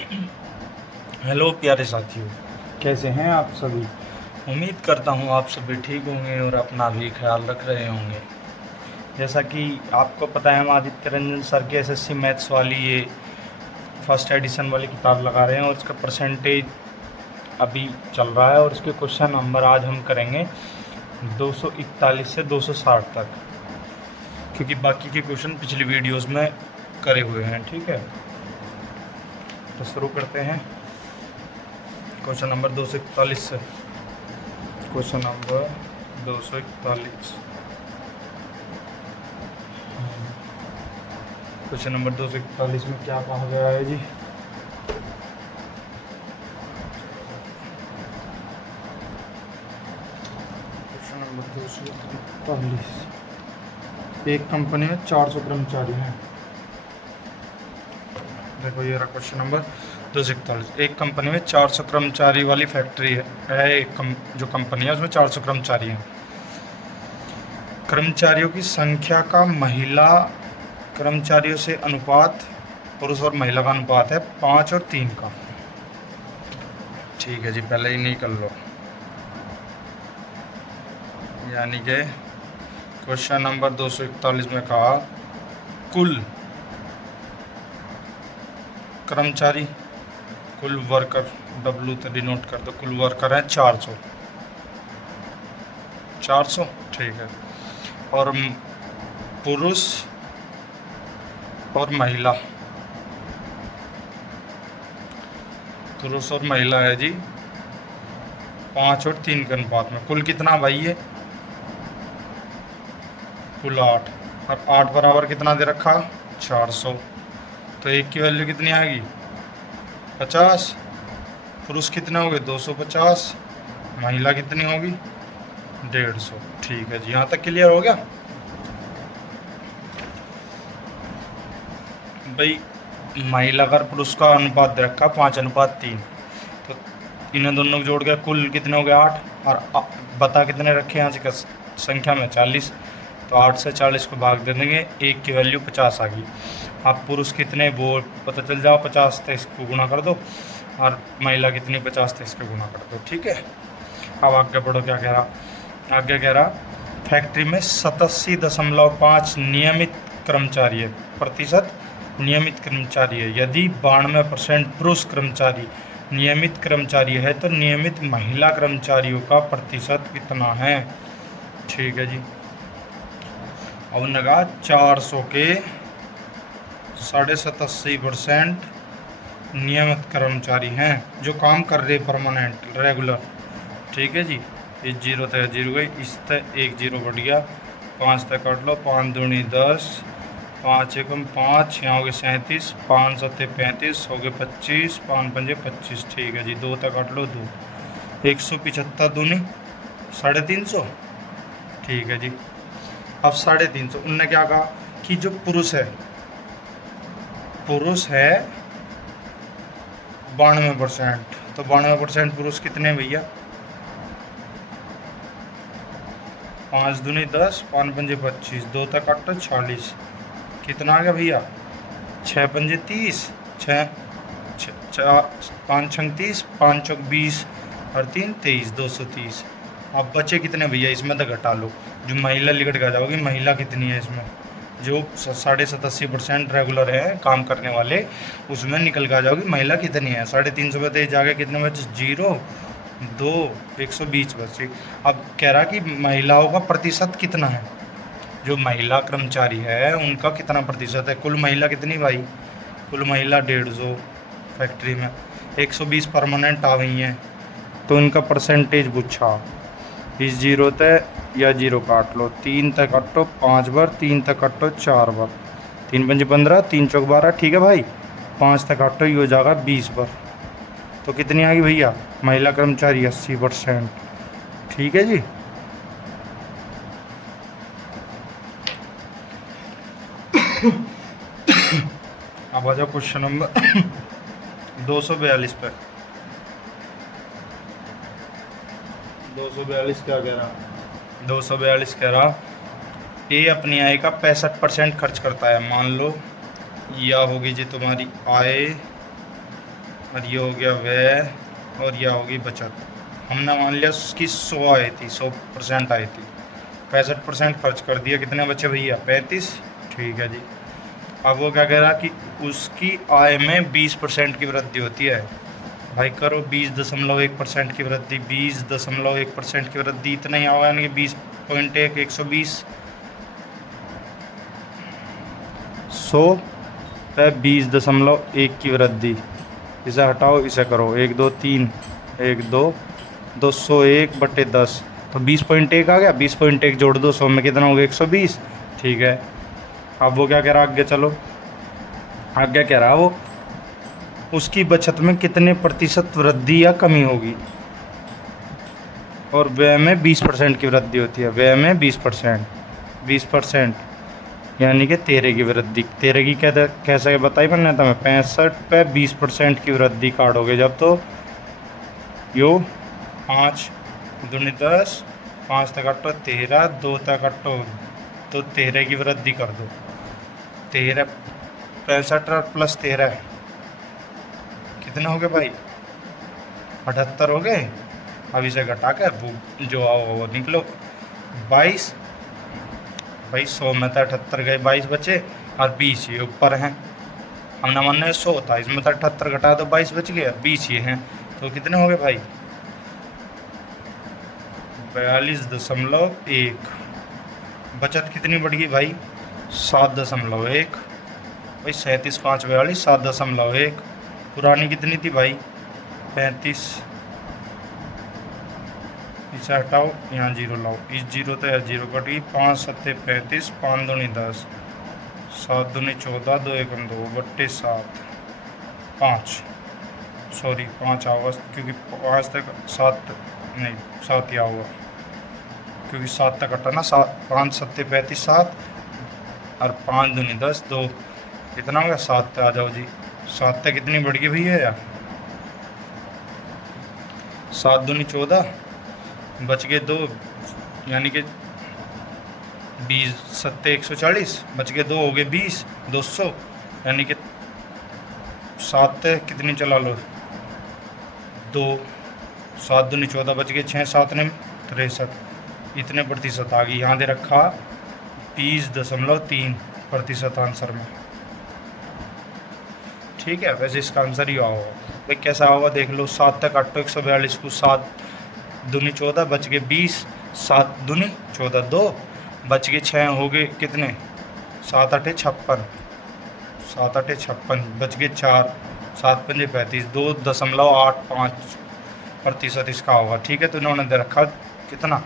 Hello प्यारे साथियों, कैसे हैं आप सभी। उम्मीद करता हूँ आप सभी ठीक होंगे और अपना भी ख्याल रख रहे होंगे। जैसा कि आपको पता है, हम आदित्य रंजन सर की एसएससी मैथ्स वाली ये फर्स्ट एडिशन वाली किताब लगा रहे हैं और इसका परसेंटेज अभी चल रहा है और इसके क्वेश्चन नंबर आज हम करेंगे 241 से 260 तक, क्योंकि बाकी के क्वेश्चन पिछली वीडियोस में करे हुए हैं। ठीक है, तो शुरू करते हैं क्वेश्चन नंबर 241 से। क्वेश्चन नंबर 241, क्वेश्चन नंबर 241 में क्या कहा गया है जी। क्वेश्चन नंबर 241, एक कंपनी में 400 कर्मचारी हैं। देखो ये रहा क्वेश्चन नंबर 241। एक कंपनी में 400 कर्मचारी वाली फैक्ट्री है जो कंपनी है उसमें 400 कर्मचारी हैं। कर्मचारियों की संख्या का महिला कर्मचारियों से अनुपात, पुरुष और महिला का अनुपात है 5 और 3 का। ठीक है जी, पहले ही नहीं कर लो। यानी कि क्वेश्चन नंबर 241 में कहा कुल कर्मचारी, कुल वर्कर, W तो डिनोट कर दो, कुल वर्कर है 400। ठीक है, और पुरुष और महिला, पुरुष और महिला है जी 5 और 3 के अनुपात में। कुल कितना भाई ये? कुल 8, और 8 बराबर कितना दे रखा? 400। तो एक की वैल्यू कितनी आएगी? 50। पुरुष कितने हो गए? 250। महिला कितनी होगी? 150। ठीक है जी, यहाँ तक क्लियर हो गया भाई। महिला का पुरुष का अनुपात दे रखा 5:3, तो इन्हें दोनों को जोड़ के कुल कितने हो गए? 8, और बता कितने रखे यहाँ से संख्या में? 40। तो 8 से 40 को भाग दे देंगे, एक की वैल्यू 50 आ गई। आप पुरुष कितने वो पता चल जाओ, 50 थे, इसको गुना कर दो, और महिला कितनी? 50 थे, इसको गुना कर दो। ठीक है, अब आगे बढ़ो। क्या कह रहा? आगे कह रहा फैक्ट्री में 87.5 नियमित कर्मचारी है, प्रतिशत नियमित कर्मचारी है। यदि 92% पुरुष कर्मचारी नियमित कर्मचारी है तो नियमित महिला कर्मचारियों का प्रतिशत कितना है? ठीक है जी, अब लगा 400 के 87.5% नियमित कर्मचारी हैं जो काम कर रहे परमानेंट रेगुलर। ठीक है जी, इस 0 तक 0 गई, इस तक 1 0 बढ़ गया, 5 तक काट लो, 5 दूनी 10, 5 एकम 5, यहाँ हो गए 37, 5 सत्ते 35, हो गए 25, 5 पंजे 25। ठीक है जी, 2 तक काट लो 2, 175 दूनी 350। ठीक है जी, अब 350 उनने क्या कहा कि जो पुरुष है 92%, तो 92% पुरुष कितने भैया? 5 दूनी 10, 5 पंजे 25, 2 तक काटो 46, कितना आ गया भैया? 6 पंजे 30, 5 छंग 30, 5 चौक 20 और 3 23, 230। अब बचे कितने भैया? इसमें तो घटा लो, जो महिला लिखट के आ जाओगी। महिला कितनी है इसमें? जो 87.5% रेगुलर है काम करने वाले, उसमें निकल के आ जाओगी महिला कितनी है। 350 में तो जाके कितने बचे? 0 2 120 बचे। अब कह रहा कि महिलाओं का प्रतिशत कितना है, जो महिला कर्मचारी है उनका कितना प्रतिशत है। कुल महिला कितनी भाई? कुल महिला 150 फैक्ट्री में, 120 परमानेंट आ गई हैं, तो इनका परसेंटेज पूछा। इस 0 तक या 0 काट लो, 3 तक काटो 5 बार, 3 तक काटो 4 बार, 3 पंजे 15, 3 चौक 12। ठीक है भाई, 5 तक काटो, ये हो जाएगा 20 बार। तो कितनी आ गई भैया? महिला कर्मचारी 80%। ठीक है जी, अब आ जाओ क्वेश्चन नंबर 242 पे। 242 क्या कह रहा? 242 कह रहा ए अपनी आय का 65% खर्च करता है। मान लो यह होगी जी तुम्हारी आय और ये हो गया व्यय और यह होगी बचत। हमने मान लिया उसकी 100 आई थी, 100% आई थी, 65% खर्च कर दिया, कितने बचे भैया 35। ठीक है जी। अब वो क्या कह रहा कि उसकी आय में 20% की वृद्धि होती है। भाई करो 20.1% की वृद्धि, 20.1% की वृद्धि इतना ही होगा, यानी कि 20.1 120 100 पे 20.1 की वृद्धि। इसे हटाओ, इसे करो 1 2 3 1 2 201/10, तो 20.1 आ गया। 20.1 जोड़ दो 100 में, कितना हो गया 120। ठीक है। अब वो क्या कह रहा आगे, चलो आगे कह रहा वो उसकी बचत में कितने प्रतिशत वृद्धि या कमी होगी, और व्यय में 20% की वृद्धि होती है। व्यय में 20% यानी कि 13 की वृद्धि। 13 की कैसे बताई मैंने तुम्हें, 65 पे 20% की वृद्धि काटोगे जब, तो यो 5 दूनी 10, 5 तक कटो 13, 2 तक कटो तो 13 की वृद्धि कर दो। 13 65 प्लस 13 कितने हो गए भाई, 78 हो गए। अब इसे घटा के वो जो आओ वो निकलो 22। भाई 100 में तो 78 गए, 22 बचे और 20 ये ऊपर हैं। हमने मानना 100 था, इसमें तो 78 घटा दो 22 बच गया, 20 ये हैं, तो कितने हो गए भाई 42.1। बचत कितनी बढ़ गई भाई 7.1। भाई 37 5 42 7.1। पुरानी कितनी थी भाई 35। इसे हटाओ, यहाँ जीरो लाओ, इस जीरो तो यह जीरो कट गई। 5 7 35, 5 दूनी 10, 7 दूनी 14, 2 1 2/7, 5 सॉरी 5 आवा, क्योंकि 5 तक 7 नहीं 7 ही आऊगा, क्योंकि 7 तक कटा ना। 7 5 7 35 7 और 5 दूनी 10, 2 कितना होगा 7 पे आ जाओ जी। 7 तक कितनी बढ़ गई भैया यार, 7 दूनी 14, बच गए 2, यानी कि 20 7 140, बच गए 2 हो गए 20 200, यानी कि 7 कितनी चला लो 2, 7 दूनी 14, बच गए 6, 7 ने 63, इतने प्रतिशत आ गई। यहाँ दे रखा 20.3% आंसर में। ठीक है, वैसे इसका आंसर ही होगा। भाई कैसा होगा देख लो, 7 तक काटो 142 को, 7 दूनी 14, बच गए 20, 7 दूनी 14 2, बच गए 6 हो गए कितने 7 8 56, 7 8 56, बच गए 4, 7 5 35, 2.85% इसका होगा। ठीक है, तो इन्होंने दे रखा कितना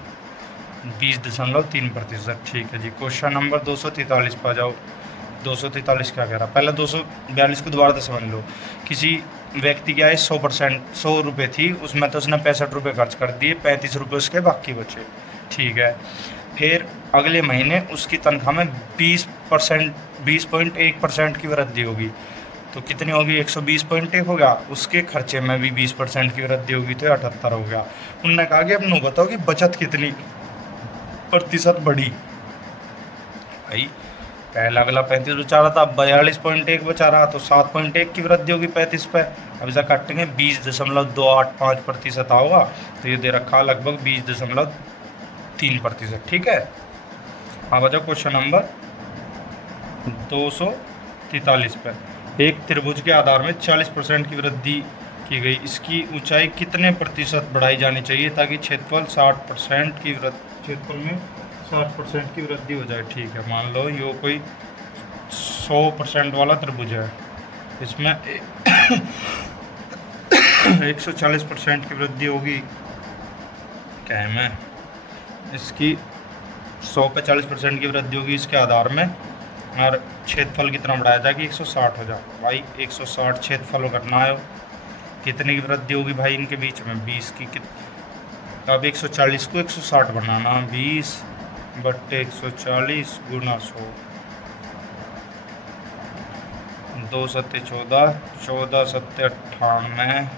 20.3%। ठीक है जी। क्वेश्चन नंबर 243 पर जाओ। 243 क्या कह रहा, पहले 242 को दोबारा से समझ लो। किसी व्यक्ति की आय 100 रुपये थी, उसमें तो उसने 65 रुपये खर्च कर दिए, 35 रुपये उसके बाकी बचे। ठीक है, फिर अगले महीने उसकी तनख्वाह में 20.1% की वृद्धि होगी, तो कितनी होगी 120.1 हो गया। उसके खर्चे में भी 20% की वृद्धि होगी, तो 78 हो गया। उनने कहा कि अब नो बताओ कि बचत कितनी प्रतिशत बढ़ी। भाई पहला अगला 35 बचा रहा था, अब 42.1 बचा रहा, तो 7.1 की वृद्धि होगी 35 पे। अब इसे काटेंगे 20.285% होगा, तो ये दे रखा लगभग 20.3%। ठीक है। अब आ जाओ क्वेश्चन नंबर 243 पे। एक त्रिभुज के आधार में 40% की वृद्धि की गई, इसकी ऊंचाई कितने प्रतिशत बढ़ाई जानी चाहिए ताकि क्षेत्रफल 60% की क्षेत्रफल में 60% की वृद्धि हो जाए। ठीक है, मान लो ये कोई 100% वाला त्रिभुज है, इसमें 140% की वृद्धि होगी। क्या है मैं इसकी 100 पे 40% की वृद्धि होगी इसके आधार में, और क्षेत्रफल कितना बढ़ाया जाए कि 160 हो जाए। भाई 160 क्षेत्रफल करना है, कितने की वृद्धि होगी भाई इनके बीच में 20 की। अब 140 को 160 बनाना, 20/140 गुना 100, 2 7 14, 14 7 98।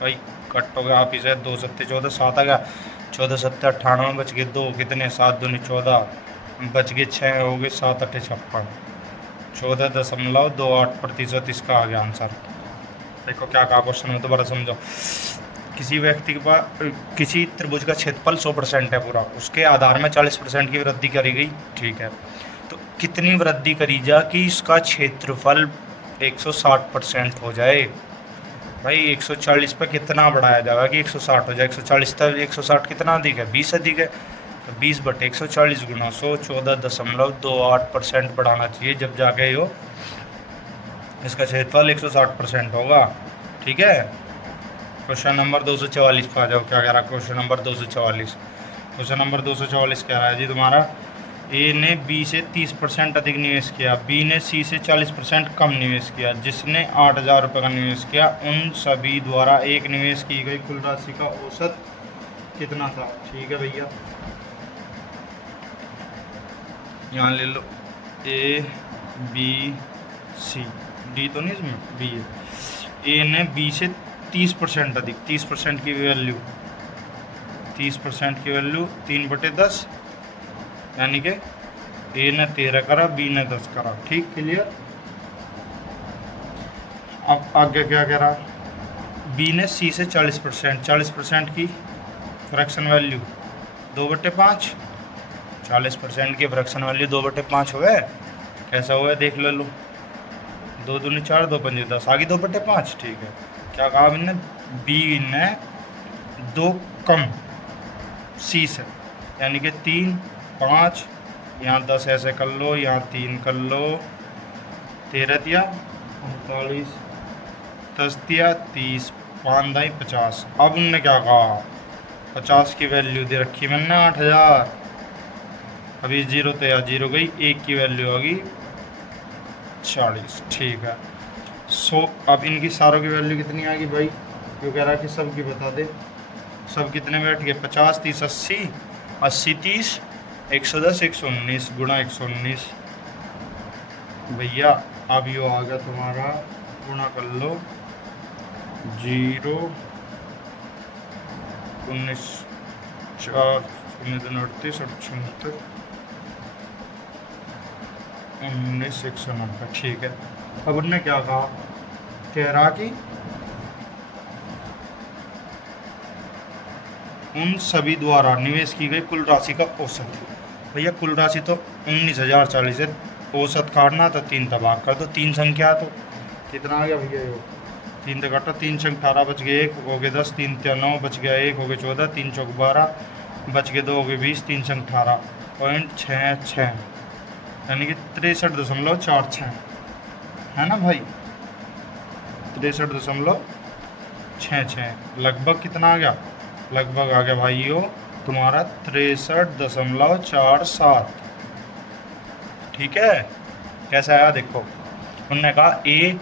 भाई कट हो गया, आप इसे 2 7 14 7 आ गया, 14 7 98, बच गए 2, कितने 7 दूनी 14, बच गए 6 हो गए 7 8 56, 14.28% इसका आ गया आंसर। देखो क्या कहा क्वेश्चन में, दोबारा समझो। किसी व्यक्ति के पास किसी त्रिभुज का क्षेत्रफल 100% है पूरा, उसके आधार में 40% की वृद्धि करी गई, ठीक है। तो कितनी वृद्धि करी जा कि इसका क्षेत्रफल 160% हो जाए? भाई 140 पे कितना बढ़ाया जाएगा कि 160 हो जाए? 140 तक 160 कितना अधिक है? 20 अधिक है। तो 20/140 गुना 100 14.28% बढ़ाना चाहिए, जब जाके यो इसका क्षेत्रफल 160% होगा, ठीक है। क्वेश्चन नंबर 244 पे आ जाओ। क्या कह रहा है क्वेश्चन नंबर 244? क्वेश्चन नंबर 244 कह रहा है जी तुम्हारा, ए ने बी से 30% अधिक निवेश किया, बी ने सी से 40% कम निवेश किया, जिसने 8,000 रुपये का निवेश किया, उन सभी द्वारा एक निवेश की गई कुल राशि का औसत कितना था? ठीक है भैया, यहाँ ले लो ए बी सी, डी तो नहीं इसमें, बी है। ए ने बी से 30% अधिक, 30% की वैल्यू 3/10, यानी कि ए ने 13 करा, बी ने 10 करा, ठीक, क्लियर। अब आगे क्या कह रहा, बी ने सी से 40% की फ्रैक्शन वैल्यू 2/5, 40% की फ्रैक्शन वैल्यू 2/5 हुए, कैसा हुआ देख लो, 2 दूनी 4, 2 पंजे 10, आगे 2/5, ठीक है। क्या कहा हमने, बी ने 2 कम सी से, यानी कि 3, 5, यहाँ 10 ऐसे कर लो, यहाँ 3 कर लो, 13 दिया 39, 10 दिया 30, 5 दाई 50। अब उनने क्या कहा, 50 की वैल्यू दे रखी मैंने 8,000, अभी 0 तो या 0 गई, 1 की वैल्यू होगी 40, ठीक है। अब इनकी सारों की वैल्यू कितनी आ गई भाई, क्यों कह रहा है कि सब की बता दे, सब कितने बैठ गए, 50, 30, 80, 80, 30, 110, 119 गुणा 119 भैया। अब यो आ गया तुम्हारा, गुणा कर लो 0, 19, 4, 38, 78, 19, 190, ठीक है। अब उनने क्या कहा, कह रहा कि उन सभी द्वारा निवेश की गई कुल राशि का औसत। भैया कुल राशि तो 19,040 है, औसत काटना तो 3 तबाह कर दो, 3 संख्या तो कितना आ गया भैया, ये 3 तक काटा, 3 संग 18 बच गए, 1 हो गए 10, 3 त्या 9 बच गया, 1 हो गए 14, 3 चौक 12 बच गए, 2 हो गए 20, 3 संग 18.66, यानी कि 63.46 है ना भाई, 63.66, लगभग कितना आ गया, लगभग आ गया भाई यो तुम्हारा 63.47, ठीक है। कैसा आया देखो, उन्होंने कहा ए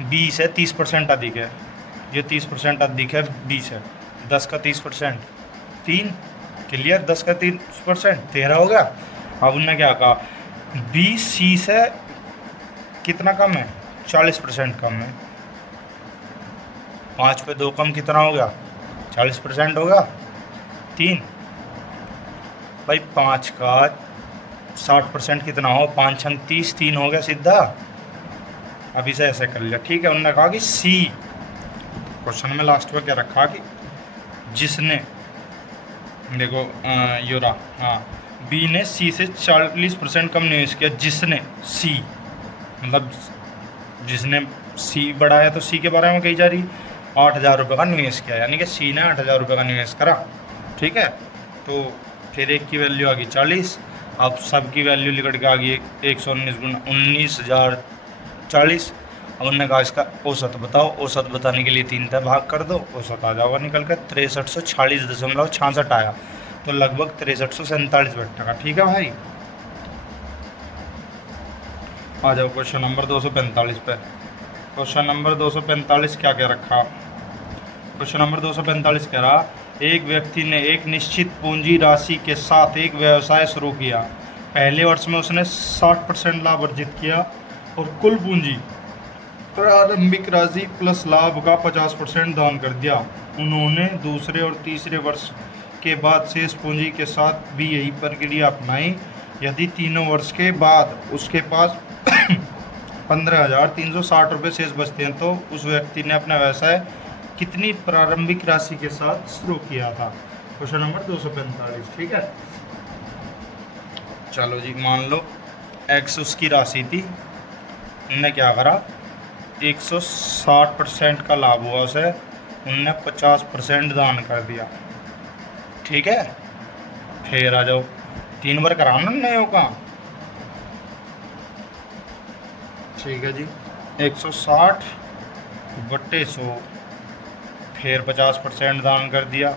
बी से 30% अधिक है, ये 30% अधिक है बी से, 10 का 30%, 3, क्लियर, 10 का 30%, 13 हो गया। अब उन्होंने क्या कहा, बी सी से कितना कम है, 40% कम है, 5 पे 2 कम कितना हो गया, 40% होगा, 3 भाई, 5 का 60% कितना हो, 5 छंग 30, 3 हो गया सीधा। अभी से ऐसे कर लिया, ठीक है। उन्होंने कहा कि सी, क्वेश्चन में लास्ट में क्या रखा कि जिसने, देखो यो रहा, हाँ, बी ने सी से 40% कम निवेश किया, जिसने सी, मतलब जिसने सी बढ़ाया तो सी के बारे में कही जा रही, 8,000 रुपये का निवेश किया, यानी कि सी ने 8,000 रुपये का निवेश करा, ठीक है। तो फिर एक की वैल्यू आ गई 40, अब सब की वैल्यू लिखट के आ गई 119 गुना 19,040। अब उन्होंने कहा इसका औसत बताओ, औसत बताने के लिए 3 तय भाग कर दो, औसत आ जाओगा निकल कर 6340.66 आया, तो लगभग 6347 बैठने का, ठीक है भाई। आ जाओ क्वेश्चन नंबर 245 पे। क्वेश्चन नंबर 245 क्या क्या रखा, क्वेश्चन नंबर 245 कह रहा, एक व्यक्ति ने एक निश्चित पूंजी राशि के साथ एक व्यवसाय शुरू किया, पहले वर्ष में उसने 60% लाभ अर्जित किया और कुल पूंजी प्रारंभिक राशि प्लस लाभ का 50% दान कर दिया। उन्होंने दूसरे और तीसरे वर्ष के बाद शेष पूंजी के साथ भी यही प्रक्रिया अपनाई। यदि तीनों वर्ष के बाद उसके पास 15,360 रुपये शेष बचते हैं। तो उस व्यक्ति ने अपना व्यवसाय कितनी प्रारंभिक राशि के साथ शुरू किया था? Question number 245। ठीक है, चलो जी, मान लो एक्स उसकी राशि थी, उनने क्या करा, 160% का लाभ हुआ उसे, उनने 50% दान कर दिया। ठीक है, फिर आ जाओ, 3 बार कराना नए का। ठीक है जी, 160/100, फिर 50% दान कर दिया,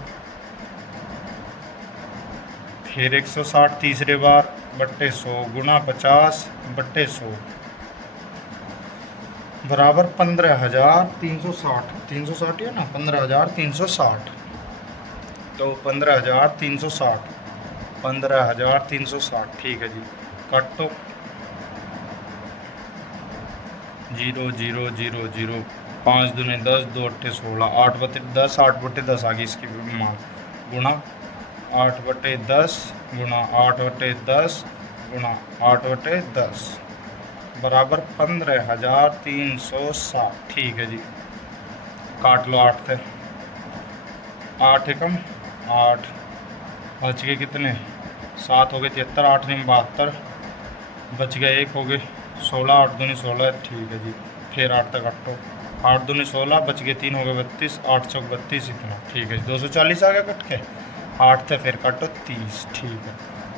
फिर 160 तीसरे बार बट्टे 100 गुणा 50/100 बराबर 15,360। 360 है ना, 15,360। तो 15,360, 15,360। ठीक है जी, काटो, 0 0 0 0, 5 दूनी 10, 2 अट्ठे 16, 8/10, 8/10 आ गई इसकी मान, गुणा 8/10 गुणा 8/10 गुणा 8/10 बराबर 15,360। ठीक है जी, काट लो 8 थे, 8 एकम 8, बच गए कितने, 7 हो गए 73, 8 नहीं 72, बच गया 1 हो गए 16, 8 दूनी 16। ठीक है जी, फिर 8 तक काटो, 8 दूनी 16, बच गए 3 हो गए 32, 8 चौक 32 इतना। ठीक है, 240 आ गया कट के, 8 थे फिर काटो 30। ठीक है,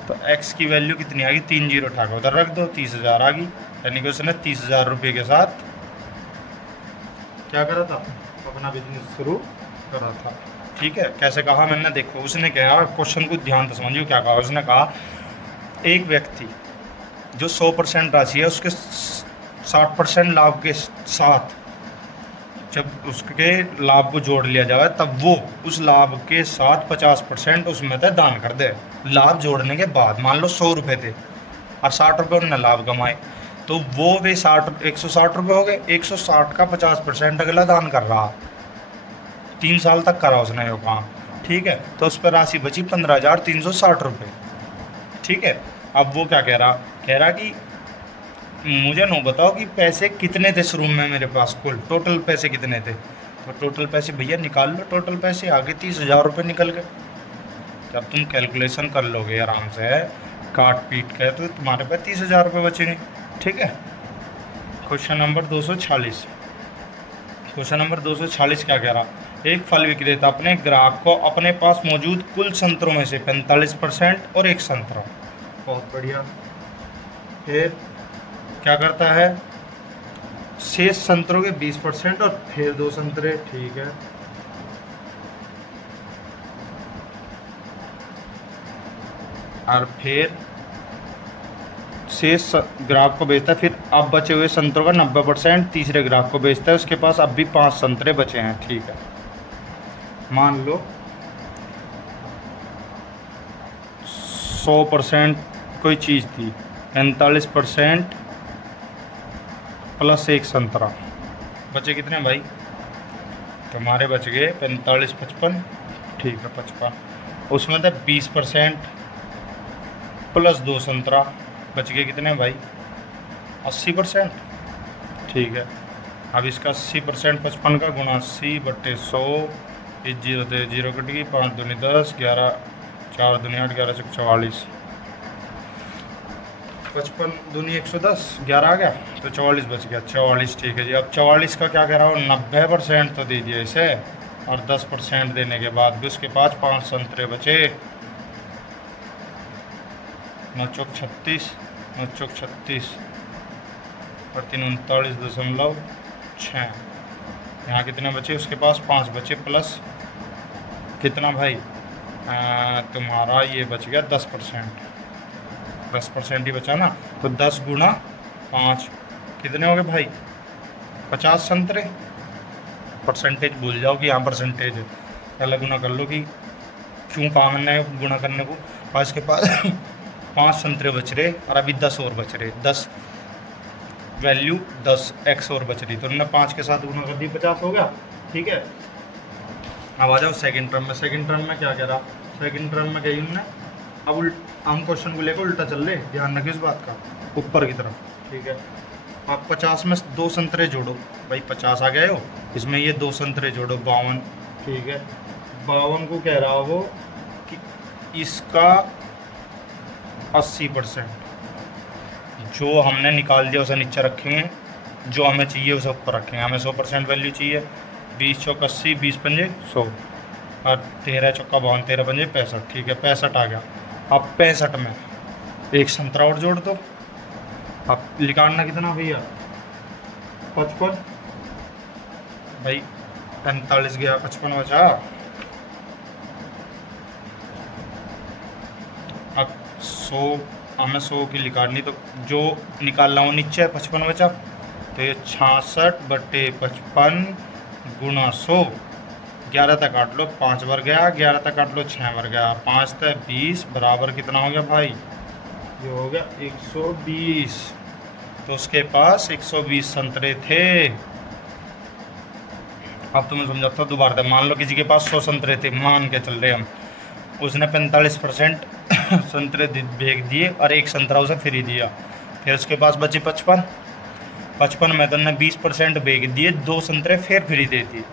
तो x की वैल्यू कितनी आ गई, 3 जीरो उठा के उधर रख दो, 30,000 आ गई। यानी कि उसने 30,000 रुपये के साथ क्या करा था, अपना बिजनेस शुरू करा था। ठीक है, कैसे कहा मैंने, देखो उसने कहा, क्वेश्चन को ध्यान से समझिए क्या कहा। उसने कहा एक व्यक्ति जो 100% राशि है उसके 60% लाभ के साथ, जब उसके लाभ को जोड़ लिया जाए तब वो उस लाभ के साथ 50% उसमें से दान कर दे। लाभ जोड़ने के बाद मान लो 100 रुपये थे और 60 रुपये उन्होंने लाभ कमाए, तो वो वे 160 रुपये हो गए, 160 का 50% अगला दान कर रहा, 3 साल तक करा उसने वो काम। ठीक है, तो उस पर राशि बची 15,360 रुपये। ठीक है, अब वो क्या कह रहा कि मुझे नो बताओ कि पैसे कितने थे शुरू में मेरे पास, कुल टोटल पैसे कितने थे। तो टोटल पैसे भैया निकाल लो, टोटल पैसे आगे 30,000 रुपये निकल गए। जब तुम कैलकुलेशन कर लोगे आराम से काट पीट के, तो तुम्हारे पास 30,000 रुपये बचेंगे। ठीक है, क्वेश्चन नंबर 246। क्वेश्चन नंबर 246 क्या कह रहा, एक फल विक्रेता अपने ग्राहक को अपने पास मौजूद कुल संतरों में से 45% और एक संतरा, बहुत बढ़िया, फिर क्या करता है, शेष संतरों के 20% और फिर 2 संतरे। ठीक है, और फिर शेष ग्राहक को बेचता है, फिर अब बचे हुए संतरों का 90% तीसरे ग्राहक को बेचता है, उसके पास अब भी 5 संतरे बचे हैं। ठीक है, मान लो 100% कोई चीज़ थी, 45% प्लस 1 संतरा, बचे कितने भाई, तुम्हारे बच गए 45 55। ठीक है, 55, उसमें था 20% प्लस 2 संतरा, बच गए कितने भाई, 80%। ठीक है, अब इसका 80% 55 का गुणा 80/100, इस 0 से 0 कट गई, 5 दूनी 10, 11 4 दूनी 8, 11 से 44, 55 दूनी 110, 11 आ गया, तो 44 बच गया, 44। ठीक है जी, अब 44 का क्या कह रहा हूँ, 90% तो दीजिए इसे, और 10% देने के बाद भी उसके पास 5 संतरे बचे, 9 चौक 36, 9 चौक 36 और 3 39.6, यहाँ कितने बचे, उसके पास 5 बचे, प्लस कितना भाई, तुम्हारा ये बच गया 10%, 10% ही बचा ना, तो 10 गुणा 5 कितने हो गए भाई, 50 संतरे। परसेंटेज भूल जाओ कि यहाँ परसेंटेज है, पहले गुना कर लो कि क्यों काम है गुना करने को। और इसके पास 5 संतरे बच रहे और अभी 10 और बच रहे, 10 वैल्यू 10x और बच रही, तो उन्होंने 5 के साथ गुना कर दी, 50 हो गया। ठीक है, अब आ जाओ सेकंड टर्म में। सेकंड टर्म में क्या कह रहा, सेकंड टर्म में गई उनने, अब हम क्वेश्चन को लेकर उल्टा चल रहे, ध्यान रखिए इस बात का, ऊपर की तरफ। ठीक है, आप 50 में 2 संतरे जोड़ो भाई, 50 आ गए हो, इसमें ये 2 संतरे जोड़ो 52। ठीक है, 52 को कह रहा वो कि इसका 80% जो हमने निकाल दिया उसे नीचे रखेंगे, जो हमें चाहिए उसे ऊपर रखेंगे। हमें 100% वैल्यू चाहिए। 20 चौक 80, 20 पंजे 100 और 13 चौका 52, 13 पंजे 65। ठीक है, 65 आ गया। अब 65 में एक संतरा और जोड़ दो। अब निकालना कितना भैया, 55 भाई, 45 गया, 55 बचा। अब 100 हमें 100 की निकालनी, तो जो निकाल रहा हूँ नीचे 55 बचा, तो ये 66/55 गुणा 100। 11 तक काट लो, 5 बार गया, 11 तक काट लो, 6 बार गया, 5 तक 20 बराबर कितना हो गया भाई, ये हो गया 120। तो उसके पास 120 संतरे थे। अब तुम्हें समझाता हूँ दोबारा था। मान लो किसी के पास 100 संतरे थे, मान के चल रहे हम, उसने 45% संतरे बेच दिए और एक संतरा उसे फ्री दिया। फिर उसके पास बचे 55 में तो ने 20% बेच दिए, 2 संतरे फिर फ्री दे दिए,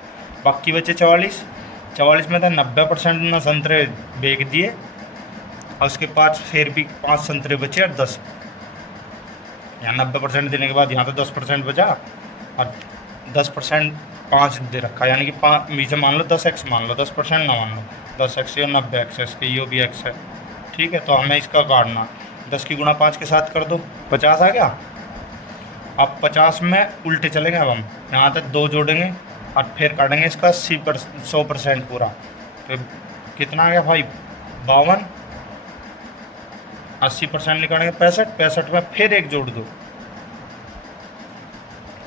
बाकी बचे 44 में तो 90% ने संतरे बेच दिए और उसके पास फिर भी 5 संतरे बचे और 10। यहाँ 90% देने के बाद यहाँ तो 10% बचा और 10% 5 दे रखा, यानी कि 5 नीचे मान लो 10x मान लो, 10% ना मान लो, 10x या 90x है, इसके यो भी x है। ठीक है, तो हमें इसका काटना 10 की गुणा 5 के साथ कर दो, 50 आ गया। अब 50 में उल्टे चलेंगे, अब हम यहाँ तक 2 जोड़ेंगे और फिर काटेंगे इसका 100% पूरा। तो कितना आ गया भाई, 52। 80% निकालेंगे 65 में फिर एक जोड़ दो,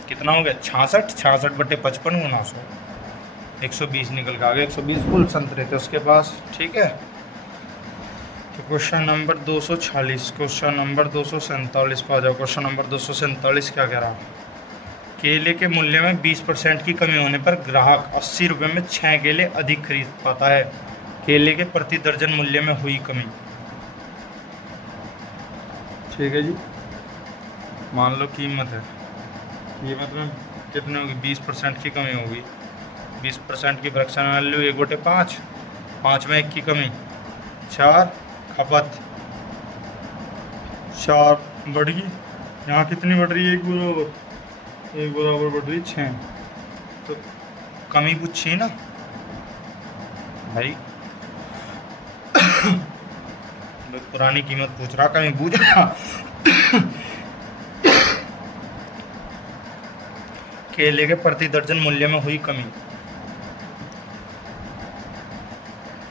कितना हो गया 66। 66/55 गुना 100, 120 निकल के आ गया। 120 फुल संतरे थे उसके पास। ठीक है, तो क्वेश्चन नंबर 246, क्वेश्चन नंबर 247 पर आ जाओ। क्वेश्चन नंबर 247 क्या कह रहा, केले के मूल्य में 20% की कमी होने पर ग्राहक 80 रुपये में 6 केले अधिक खरीद पाता है। केले के प्रति दर्जन मूल्य में हुई कमी। ठीक है जी, मान लो कीमत है, कीमत में कितनी होगी, 20% की कमी होगी। 20% की फ्रैक्शन वैल्यू 1/5, 5 में 1 की कमी, 4 खपत, 4 बढ़ गई। यहाँ कितनी बढ़ रही है, 1 बराबर बढ़ रही है 6। तो कमी पूछी ना भाई, पुरानी कीमत पूछ रहा, कमी पूछ रहा। केले के प्रति दर्जन मूल्य में हुई कमी,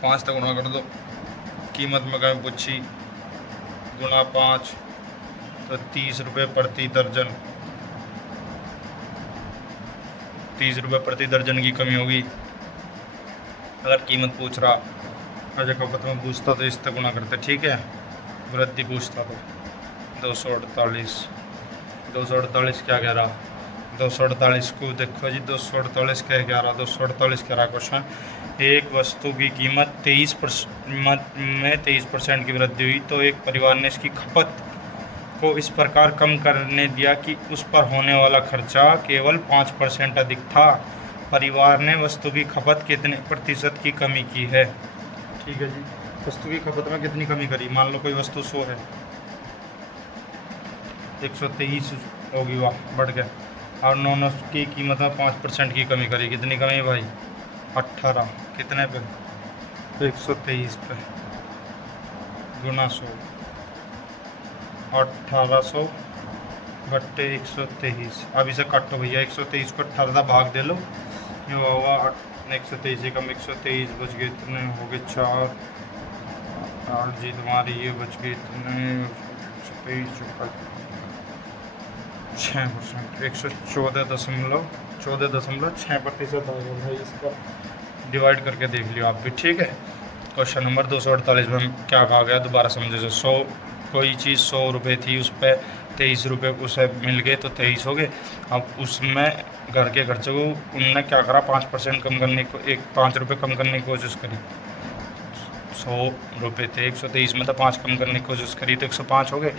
5 तक गुणा कर दो, कीमत में कमी पूछी, गुणा 5 तो 30 रुपये प्रति दर्जन, 30 रुपये प्रति दर्जन की कमी होगी अगर कीमत पूछ रहा। अगर खपत में पूछता तो इस तक गुणा करते। ठीक है, वृद्धि पूछता तो 248 क्या कह रहा, 248 को देखो जी, 248 क्या कह रहा, 248 कह रहा क्वेश्चन, एक वस्तु की कीमत 23% की वृद्धि हुई तो एक परिवार ने इसकी खपत को इस प्रकार कम करने दिया कि उस पर होने वाला खर्चा केवल 5% अधिक था। परिवार ने वस्तु की खपत कितने प्रतिशत की कमी की है। ठीक है जी, वस्तु की खपत में कितनी कमी करी, मान लो कोई वस्तु 100 है, 123 होगी, वाह बढ़ गया, और नॉन की कीमत में 5% की कमी करी, कितनी कमी भाई 18, कितने पे 123 पे, गुना 100, 1800 बट्टे 123। अब इसे काटो भैया, 123 को 18 भाग दे लो, ये होगा 123 से कम 123 बच गए, इतने हो गए 4 जी तुम्हारी, ये बच गए इतने 6%, 114.6% आ गया भाई। इसका डिवाइड करके देख लियो आप भी। ठीक है, क्वेश्चन नंबर 248 में क्या कहा गया, दोबारा समझे। 100 कोई चीज़ 100 रुपये थी, उस पर 23 रुपये उसे मिल गए तो 23 हो गए। अब उसमें घर के खर्चे को उनने क्या करा, 5% कम करने को, 5 रुपये कम करने की कोशिश करी। 100 रुपये थे, 123 में तो 5 कम करने की कोशिश करी तो 105 हो गए।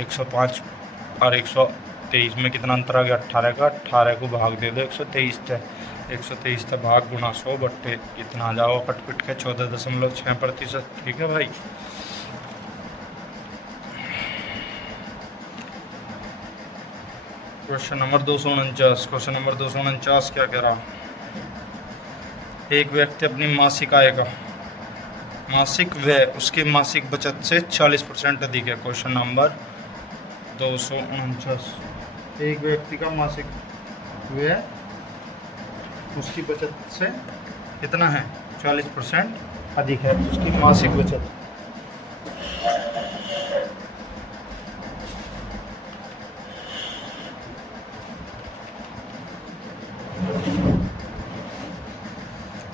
105 और 23 में कितना अंतर आ गया 18 का, 18 को भाग दे दो 123 से, 123 से भाग गुणा 100 बट्टे कितना आ जाओ कट पिट के 14.6%। ठीक है भाई। क्वेश्चन नंबर 249, क्वेश्चन नंबर 249 क्या कह रहा, एक व्यक्ति अपनी मासिक आय का मासिक व्यय उसके मासिक बचत से 40% अधिक है। क्वेश्चन नंबर 249, एक व्यक्ति का मासिक व्यय उसकी बचत से कितना है 40% अधिक है उसकी मासिक बचत।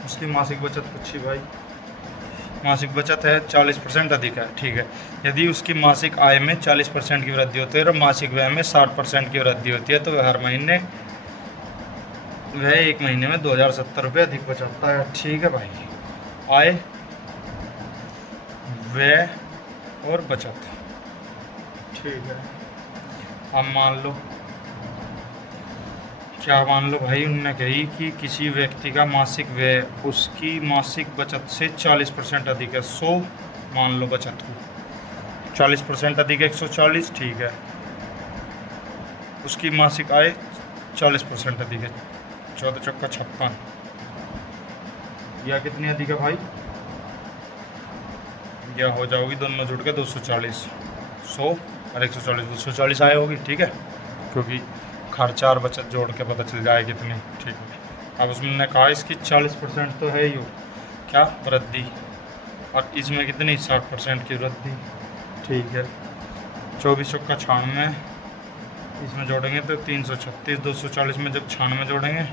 उसकी मासिक बचत पूछी भाई, मासिक बचत है 40% अधिक है। ठीक है, यदि उसकी मासिक आय में 40% की वृद्धि होती है और मासिक व्यय में 60% की वृद्धि होती है तो वह हर महीने वह एक महीने में 2070 रुपये अधिक बचाता है। ठीक है भाई, आय व्यय और बचत। ठीक है, अब मान लो क्या मान लो भाई, उन्होंने कही कि किसी व्यक्ति का मासिक व्यय उसकी मासिक बचत से 40% अधिक है। 100 मान लो बचत को 40% अधिक है 140। ठीक है, उसकी मासिक आय 40% अधिक है 14 चौका 56, या कितनी अधिक है भाई, या हो जाओगी दोनों जुड़ के 240, 100 और 140, 240 आय होगी। ठीक है, क्योंकि खर्चा और बचत जोड़ के पता चल जाए कितनी। ठीक है, अब उसने कहा इसकी 40% तो है ही हो क्या वृद्धि, और इसमें कितनी 60% की वृद्धि। ठीक है, 24 चौका 96, इसमें जोड़ेंगे तो 336, 240 में जब 96 जोड़ेंगे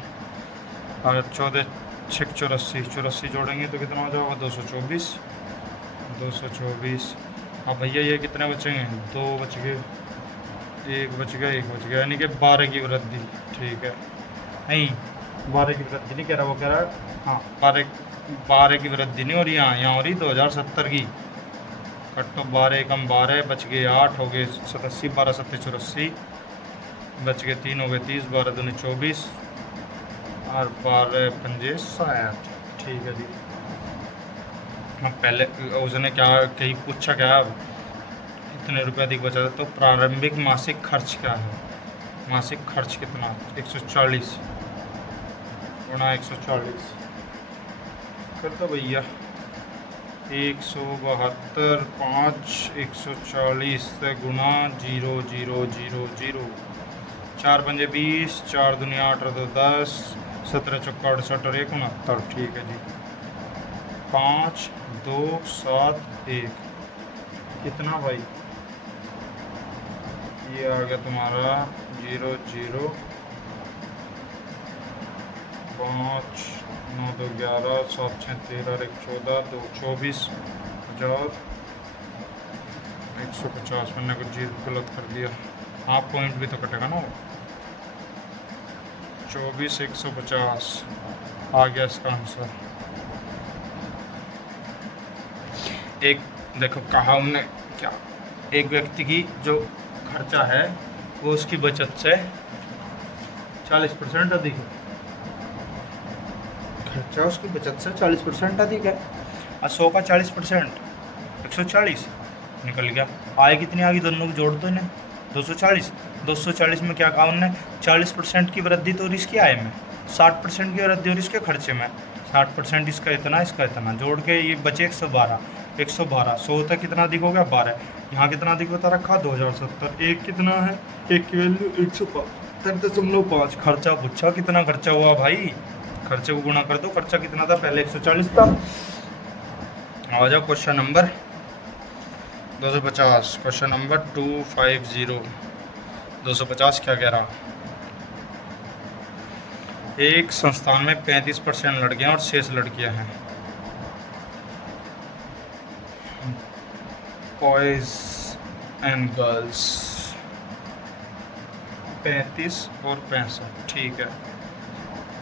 और 14 6 84 जोड़ेंगे तो कितना हो जाएगा 224, 224। अब भैया ये कितने बचेंगे, 2 बच गए, एक बच गया यानी कि 12 की वृद्धि। ठीक है, नहीं 12 की वृद्धि नहीं कह रहा, वो कह रहा है हाँ 12 की वृद्धि नहीं हो रही, यहाँ हो रही 2070 की। कट्टो 12 कम 12 बच गए 8 हो गए 87, 12 7 84 बच गए 3 हो गए 30, 12 दूनी 24 और 12 पंजे 60। ठीक है जी, हाँ पहले उसने क्या कहीं पूछा क्या कितने रुपये अधिक बचा था, तो प्रारंभिक मासिक खर्च क्या है, मासिक खर्च कितना 140 गुणा 140 कर दो भैया 172.5 140 से गुणा 0.000, 4 पंजे 20, 4 दूनी 8 और 2 10, 17 चौका 68 और 1 69। ठीक है जी, 5 2 7 1 कितना भाई, ये आ गया तुम्हारा 0.0 5 9 2 11 7 6 13 और 1 14 2 24 50 150। मैंने कुछ जीरो गलत कर दिया, हाँ पॉइंट भी तो कटेगा ना, 24 150 आ गया इसका आंसर। एक देखो कहा हमने क्या, एक व्यक्ति की जो खर्चा है वो उसकी बचत से 40% अधिक है, खर्चा उसकी बचत से 40% अधिक है। 100 का 40% 140 निकल गया। आय कितनी आ गई, दोनों को जोड़ दो इन्हें 240, 240 में क्या कहा उन्होंने 40% की वृद्धि तो इसकी आय में, 60% की वृद्धि और इसके खर्चे में, 60% इसका इतना इसका इतना जोड़ के ये बचे 112, 100 तक कितना अधिक हो गया 12, यहाँ कितना अधिक बता रखा 2070, एक कितना है, एक की वैल्यू 172.5। खर्चा पूछा कितना खर्चा हुआ भाई, खर्चे को गुणा कर दो, खर्चा कितना था पहले 140 था। आ जाओ क्वेश्चन नंबर 250, क्वेश्चन नंबर 250, 250 क्या कह रहा, एक संस्थान में 35% लड़कियां और 6 लड़कियां हैं, बॉयज एंड गर्ल्स 35 और 65। ठीक है,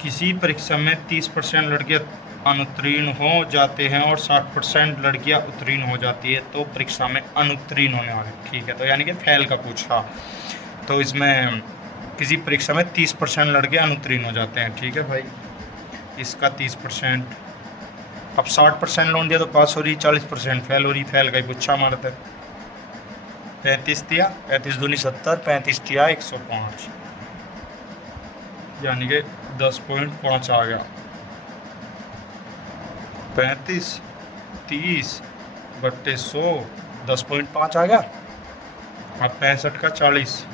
किसी परीक्षा में 30% लड़कियां अनुत्तीर्ण हो जाते हैं और 60% लड़कियां उत्तीर्ण हो जाती है, तो परीक्षा में अनुत्तीर्ण होने वाले। ठीक है, तो यानी कि फेल का पूछा, तो इसमें किसी परीक्षा में 30% लड़के अनुत्तीर्ण हो जाते हैं। ठीक है भाई, इसका 30%। अब 60% लोन दिया तो पास हो रही, 40% फेल हो रही, फेल का ही पुच्छा मारते। 35 दिया, 35 दूनी 70, 35 दिया 105, यानी कि 10.5 आ गया। 35 30 बट्टे 100, 10.5 आ गया। अब 65 का 40,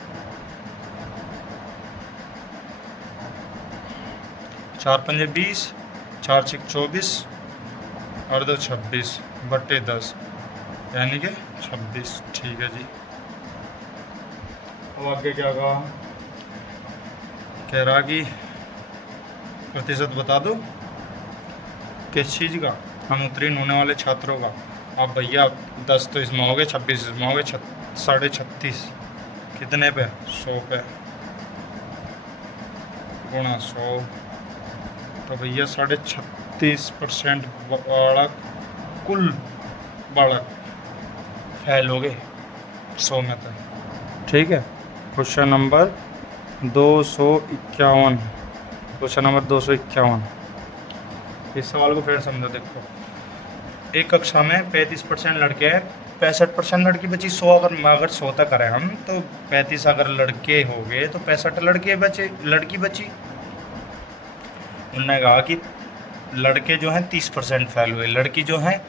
4 पंजे 20, 4 6 24 और 2 26 बट्टे 10, यानी कि 26। ठीक है जी। अब आगे क्या कहा, कह रहा कि प्रतिशत बता दो किस चीज़ का, हम उत्तीर्ण होने वाले छात्रों का। अब भैया 10 तो इसमें हो गए, 26 इसमें हो गए, 36.5 कितने पे, 100 पे गुणा 100, तो भैया 36% बालक, कुल बालक फेल हो गए 100 में तो। ठीक है, क्वेश्चन नंबर 251, क्वेश्चन नंबर 251। इस सवाल को फिर समझो। देखो, एक कक्षा में 35% लड़के हैं, 65% लड़की बची। 100 अगर 100 तक करें हम तो 35 अगर लड़के हो गए तो 65 लड़के बचे, लड़की बची। उन्होंने कहा कि लड़के जो हैं 30% फेल हुए, लड़की जो हैं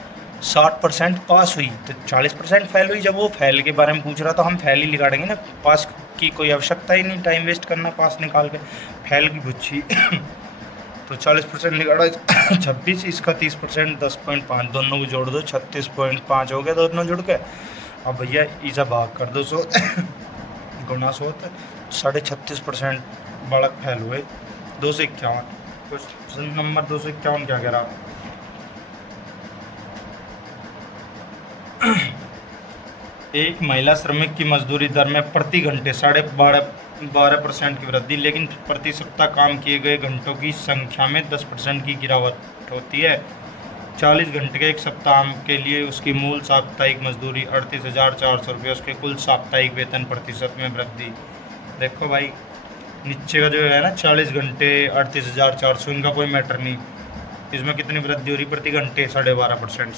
60% पास हुई, तो 40% फेल हुई। जब वो फेल के बारे में पूछ रहा तो हम फेल ही लिखा देंगे ना, पास की कोई आवश्यकता ही नहीं, टाइम वेस्ट करना पास निकाल के, फेल की पूछी। तो 40% निकाला 26, इसका 30% 10.5, दोनों को जोड़ दो 36.5 हो गया दोनों जुड़ के। अब भैया इसे भाग कर दो 100 गुना 100, तो 36.5% बालक फेल हुए। 251, क्वेश्चन नंबर 251 क्या कह रहा, एक महिला श्रमिक की मजदूरी दर में प्रति घंटे 12.5% की वृद्धि, लेकिन प्रति सप्ताह काम किए गए घंटों की संख्या में 10% की गिरावट होती है। 40 घंटे के एक सप्ताह के लिए उसकी मूल साप्ताहिक मजदूरी 38,400 रुपये, उसके कुल साप्ताहिक वेतन प्रतिशत में वृद्धि। देखो भाई, नीचे का जो है ना 40 घंटे 38,400, इनका कोई मैटर नहीं, इसमें कितनी वृद्धि हो रही प्रति घंटे, 12.5%।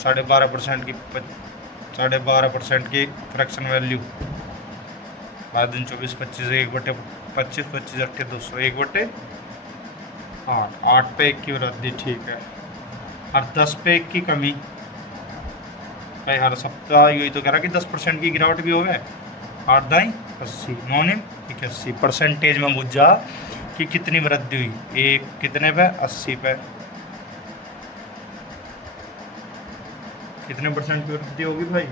12.5% की फ्रैक्शन वैल्यू 24 25 1/25 25 8 200 1/8 8 पे 1 की वृद्धि। ठीक है, और 10 पे 1 की कमी भाई, हर सप्ताह यही तो कह रहा कि 10% की गिरावट भी हो गए। 8 दाई 80, 9 निम 81, परसेंटेज में बुझ जा कि कितनी वृद्धि हुई, एक कितने पे 80 पे, कितने परसेंट की वृद्धि होगी भाई,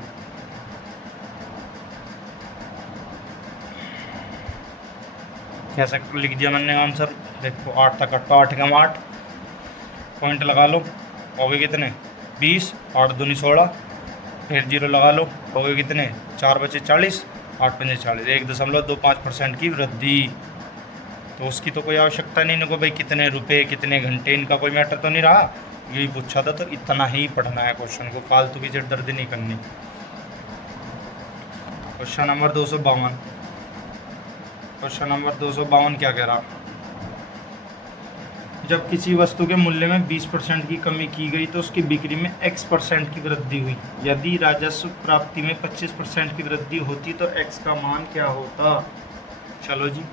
कैसे लिख दिया मैंने आंसर। देखो 8 तक कटो, 8 का 8 पॉइंट लगा लो, हो गए कितने 20, 8 दूनी 16, फिर 0 लगा लो, हो गए कितने 4 बचे 40, 8 पंजे 40, 1.25% की वृद्धि। तो उसकी तो कोई आवश्यकता नहीं इनको भाई, कितने रुपए कितने घंटे, इनका कोई मैटर तो नहीं रहा, यही पूछा था। तो इतना ही पढ़ना है क्वेश्चन को, फालतू की सिरदर्दी नहीं करनी। क्वेश्चन नंबर 252, क्वेश्चन नंबर 252 क्या कह रहा, जब किसी वस्तु के मूल्य में 20% की कमी की गई तो उसकी बिक्री में X% की वृद्धि हुई। यदि राजस्व प्राप्ति में 25% की वृद्धि होती तो X का मान क्या होता। चलो जी,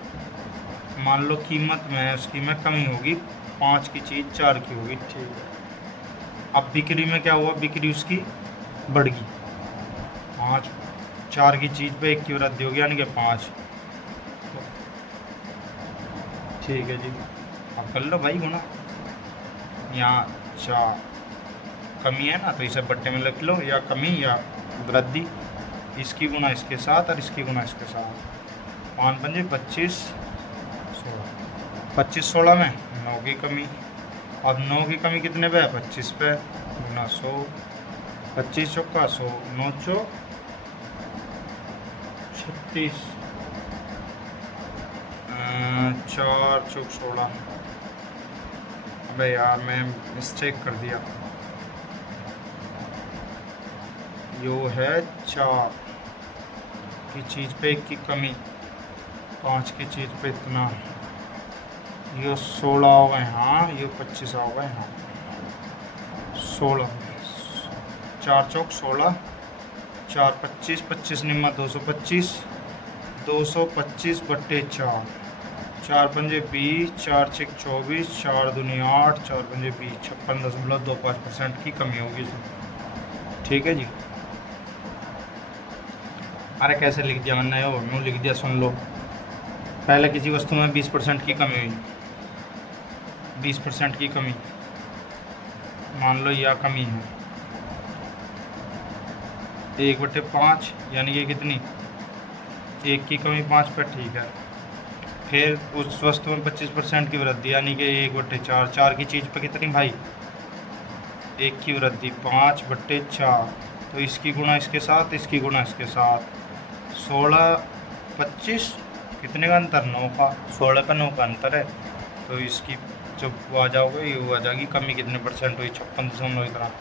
मान लो कीमत में उसकी में कमी होगी, 5 की चीज़ 4 की होगी। ठीक है, अब बिक्री में क्या हुआ, बिक्री उसकी बढ़ गई, 5 4 की चीज़ पे 1 की वृद्धि होगी, यानी कि 5। ठीक है जी, अब कर लो भाई गुना, यहाँ 4 कमी है ना, तो इसे बट्टे में लिख लो, या कमी या वृद्धि, इसकी गुना इसके साथ और इसकी गुना इसके साथ। 5 पंजे 25 16, 25 16 में 9 की कमी। अब 9 की कमी कितने पे है, 25 पे, गुना 100, 25 चौका 100, 9 चौक 36, 4 चौक 16। अबे यार मैं मिस्टेक कर दिया, यो है 4 की चीज़ पे 1 की कमी, 5 की चीज़ पे इतना, ये 16 हो गए, हाँ ये 25 हो गए, हाँ 16, 4 चौक 16, 4 25, 25 निम्मा 225, 225 बट्टे 4, 4 पंजे 20, 4 छक 24, 4 दूनी 8, 4 पंजे 20, 56.25% की कमी होगी इसमें। ठीक है जी। अरे कैसे लिख दिया मैंने, हो यूँ लिख दिया, सुन लो। पहले किसी वस्तु में 20% की कमी हुई, 20% की कमी मान लो या कमी है 1/5, यानी कि कितनी, 1 की कमी 5 पे, ठीक है। फिर उस वस्तु में 25% की वृद्धि, यानी कि 1/4, 4 की चीज़ पे कितनी भाई, 1 की वृद्धि, 5/4, तो इसकी गुणा इसके साथ, इसकी गुणा इसके साथ, 16 25, कितने का अंतर, 9 का, 16 का 9 का अंतर है, तो इसकी जब वो आ जाओगे, ये वो आ जाएगी कमी, कितने परसेंट हुई, 56.11,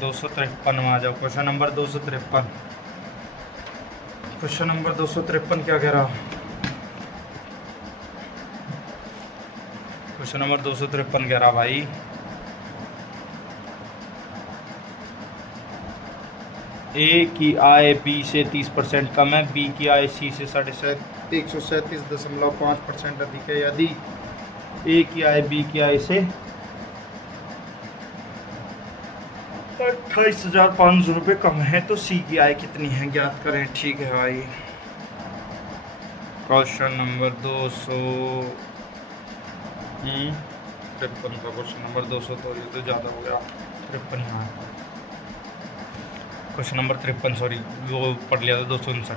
253 में आ जाओ। क्वेश्चन नंबर 253, क्वेश्चन नंबर 253 क्या कह रहा, क्वेश्चन नंबर 253 कह रहा भाई, ए की आय बी से 30% कम है, बी की आय सी से 137.5% अधिक है, यदि ए की आय बी की आय से 28,500 रुपये कम है, तो सी की आय कितनी है, ज्ञात करें। ठीक है भाई, क्वेश्चन नंबर 253 का क्वेश्चन नंबर 200, तो ये तो ज़्यादा हो गया, 53 यहाँ है। क्वेश्चन नंबर 53, सॉरी वो पढ़ लिया था, 259।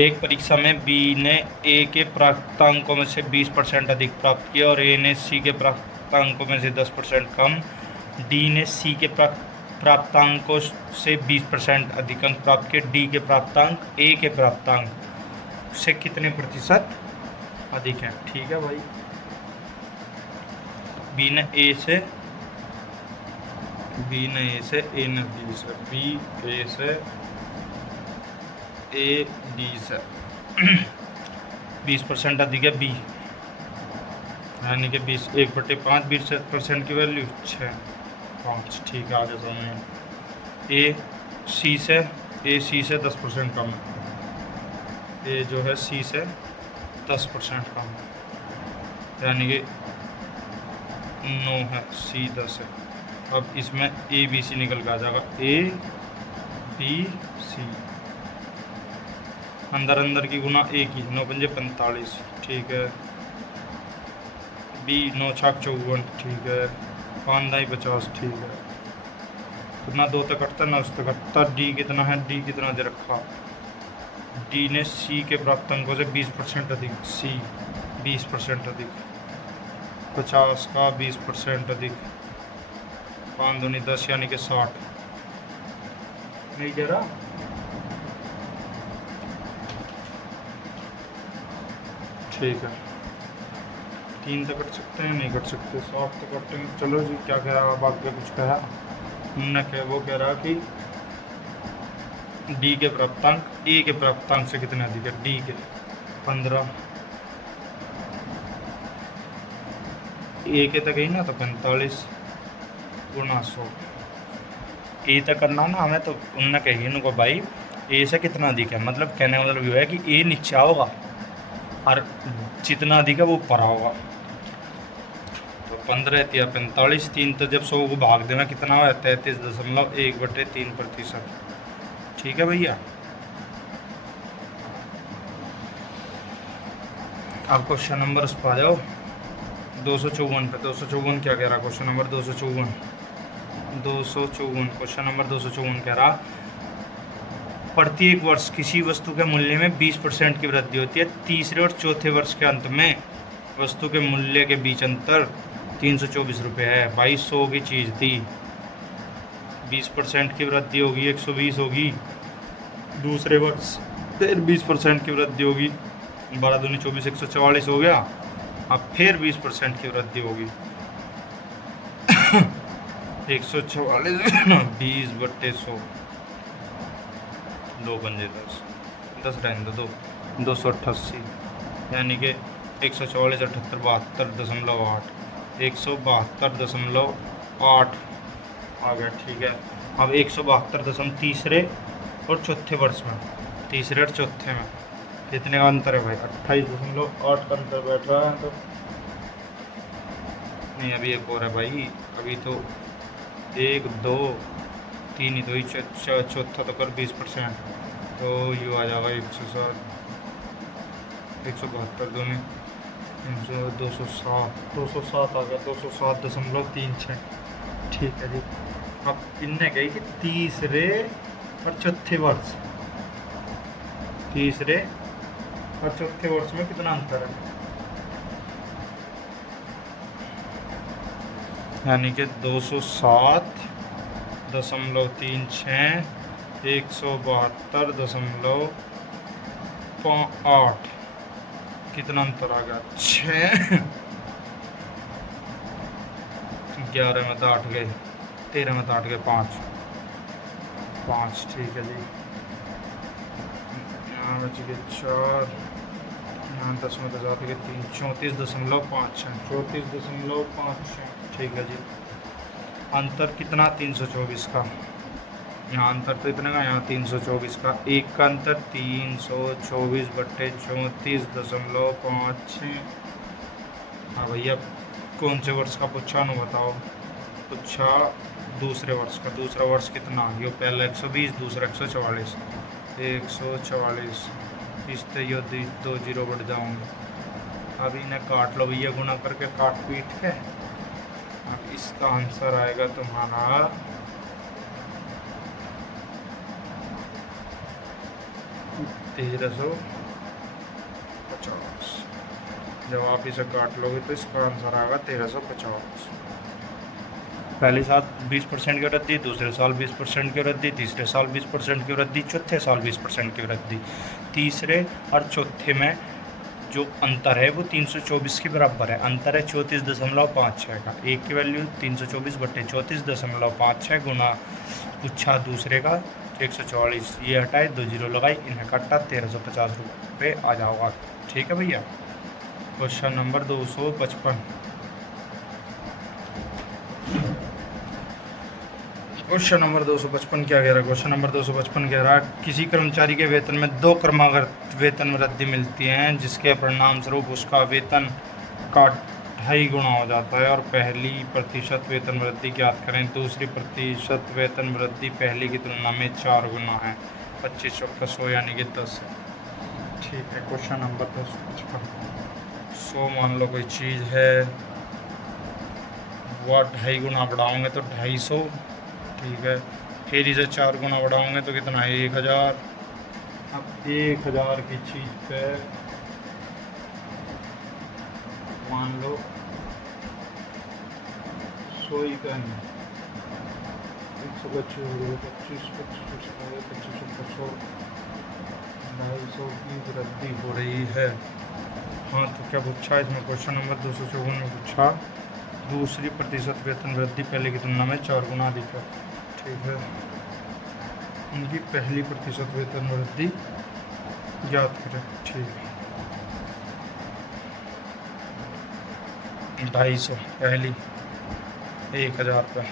एक परीक्षा में बी ने ए के प्राप्तांकों में से 20% अधिक प्राप्त किया और ए ने सी के प्राप्तांकों में से 10% कम, डी ने सी के प्राप्तांकों से 20% अधिक अंक प्राप्त किए, डी के प्राप्तांक ए के प्राप्तांक से कितने प्रतिशत अधिक है। ठीक है भाई, बी ने ए से, बी ने ए से, ए ने बी से, बी ए से, ए डी से 20% अधिक है बी, यानी कि 1/5, 20% की वैल्यू 6, 5, ठीक है, आगे समझ। ए सी से, ए सी से 10% कम है, ए जो है सी से 10% कम है, यानी कि 9 है, सी 10 है। अब इसमें ए बी सी निकल के आ जाएगा, ए बी सी, अंदर अंदर की गुना ए की, 9 पंजे 45, ठीक है, बी 9 छक 54, ठीक है, 5 दाई 50, ठीक है, कितना 2 तक कटता, 9 तक कटता। डी कितना है, डी कितना दे रखा, डी ने सी के प्राप्तांकों से 20% अधिक, सी 20% अधिक, 50 का 20% अधिक, 5 दूनी 10, यानी कि 60, नहीं कह रहा, ठीक है। 3 तक कट सकते हैं, नहीं कट सकते, 60 तक कटेंगे। चलो जी, क्या कह रहा, अब आगे कुछ कहा उनने, क्या वो कह रहा कि डी के प्राप्तांक ए के प्राप्तांक से कितने अधिक है, डी के 15, ए के तक ही ना, तो 45 गुना 100, ए तक करना ना हमें, तो उनने कही उनको भाई ए से कितना अधिक है, मतलब कहने का मतलब ये है कि ए नीचे होगा और जितना अधिक है वो ऊपर होगा, तो 15 या 45, 3 तो जब 100 को भाग देना कितना हुआ, 33.1/3%। ठीक है भैया, अब क्वेश्चन नंबर उस पर आ जाओ, 254 पे। 254 क्या कह रहा, क्वेश्चन नंबर 254, क्वेश्चन नंबर 254 कह रहा, प्रत्येक वर्ष किसी वस्तु के मूल्य में 20% की वृद्धि होती है, तीसरे और चौथे वर्ष के अंत में वस्तु के मूल्य के बीच अंतर 324 रुपये है। भाई 100 की चीज़ थी, 20% की वृद्धि होगी, 120 होगी, दूसरे वर्ष फिर 20% की वृद्धि होगी, 12 दूनी 24, 144 हो गया, अब फिर 20% की वृद्धि होगी 144, 20/100, 2 पंजे 10, 10 रहने दो, 288, यानी कि 144 78 72.8 172.8 आ गया। ठीक है, अब 172 तीसरे और चौथे वर्ष में, तीसरे और चौथे में कितने का अंतर है भाई? 28.8 का अंतर बैठ रहा है। तो नहीं, अभी एक और है भाई, अभी तो 1 2 3 ही, तो ही चौथा तो कर 20%, तो यू आ जाएगा 107 172 दूनी 207 आ गया, 207.36। ठीक है जी। अब इनने कही कि तीसरे और चौथे वर्ष, तीसरे और चौथे वर्ष में कितना अंतर है, यानी कि 207.36 172.8 कितना अंतर आ गया? 6 11 में तो 8 गए, 13 में तो 8 गए, 5 5। ठीक है जी, यहाँ बच गए 4, यहाँ 10 में तो जाते गए 3, 34.56 34.56। ठीक है जी। अंतर कितना? 324 का। यहाँ अंतर तो इतने का, यहाँ 324 का। एक का अंतर 324/34.56। हाँ भैया, कौन से वर्ष का पूछा ना बताओ? पूछा दूसरे वर्ष का। दूसरा वर्ष कितना? ये पहला 120, दूसरा 144 144। इससे ये 2 जीरो बढ़ जाऊंगे। अब इन्हें काट लो भैया, गुना करके काट पीट के। अब इसका आंसर आएगा तुम्हारा 1350। जब आप इसे काट लोगे तो इसका आंसर आएगा 1350। पहले साल 20% की वृद्धि, दूसरे साल 20% की वृद्धि, तीसरे साल 20% की वृद्धि, चौथे साल 20% की वृद्धि। तीसरे और चौथे में जो अंतर है वो 324 के बराबर है। अंतर है 34.56 का। एक की वैल्यू 324/34.56 गुना पूछा दूसरे का 144। ये हटाए, 2 जीरो लगाई, इन्हें काटा, 1350 रुपये आ जाओगा। ठीक है भैया। Question number 255। क्वेश्चन नंबर 255 क्या कह रहा है? क्वेश्चन नंबर 255 कह रहा है, किसी कर्मचारी के वेतन में 2 क्रमागत वेतन वृद्धि मिलती है, जिसके परिणाम स्वरूप उसका वेतन का 2.5 गुना हो जाता है, और पहली प्रतिशत वेतन वृद्धि ज्ञात करें। दूसरी प्रतिशत वेतन वृद्धि पहली की तुलना में 4 गुना है। 25 का 100 यानी कि 10। ठीक है, क्वेश्चन नंबर 255। 100 मान लो कोई चीज़ है, वो 2.5 गुना बढ़ाओगे तो 250। ठीक है, फिर इसे 4 गुना बढ़ाओगे तो कितना है? 1000। अब 1000 की चीज़ पे मान लो 100 ही का नहीं, 125 25 250 की वृद्धि हो रही है। हाँ, तो क्या पूछा इसमें? क्वेश्चन नंबर 254 में पूछा, दूसरी प्रतिशत वेतन वृद्धि पहले की तुलना में 4 गुना अधिक है। ठीक है, उनकी पहली प्रतिशत वेतन वृद्धि ज्ञात करें। ठीक है, 250 पहली, 1000 रुपये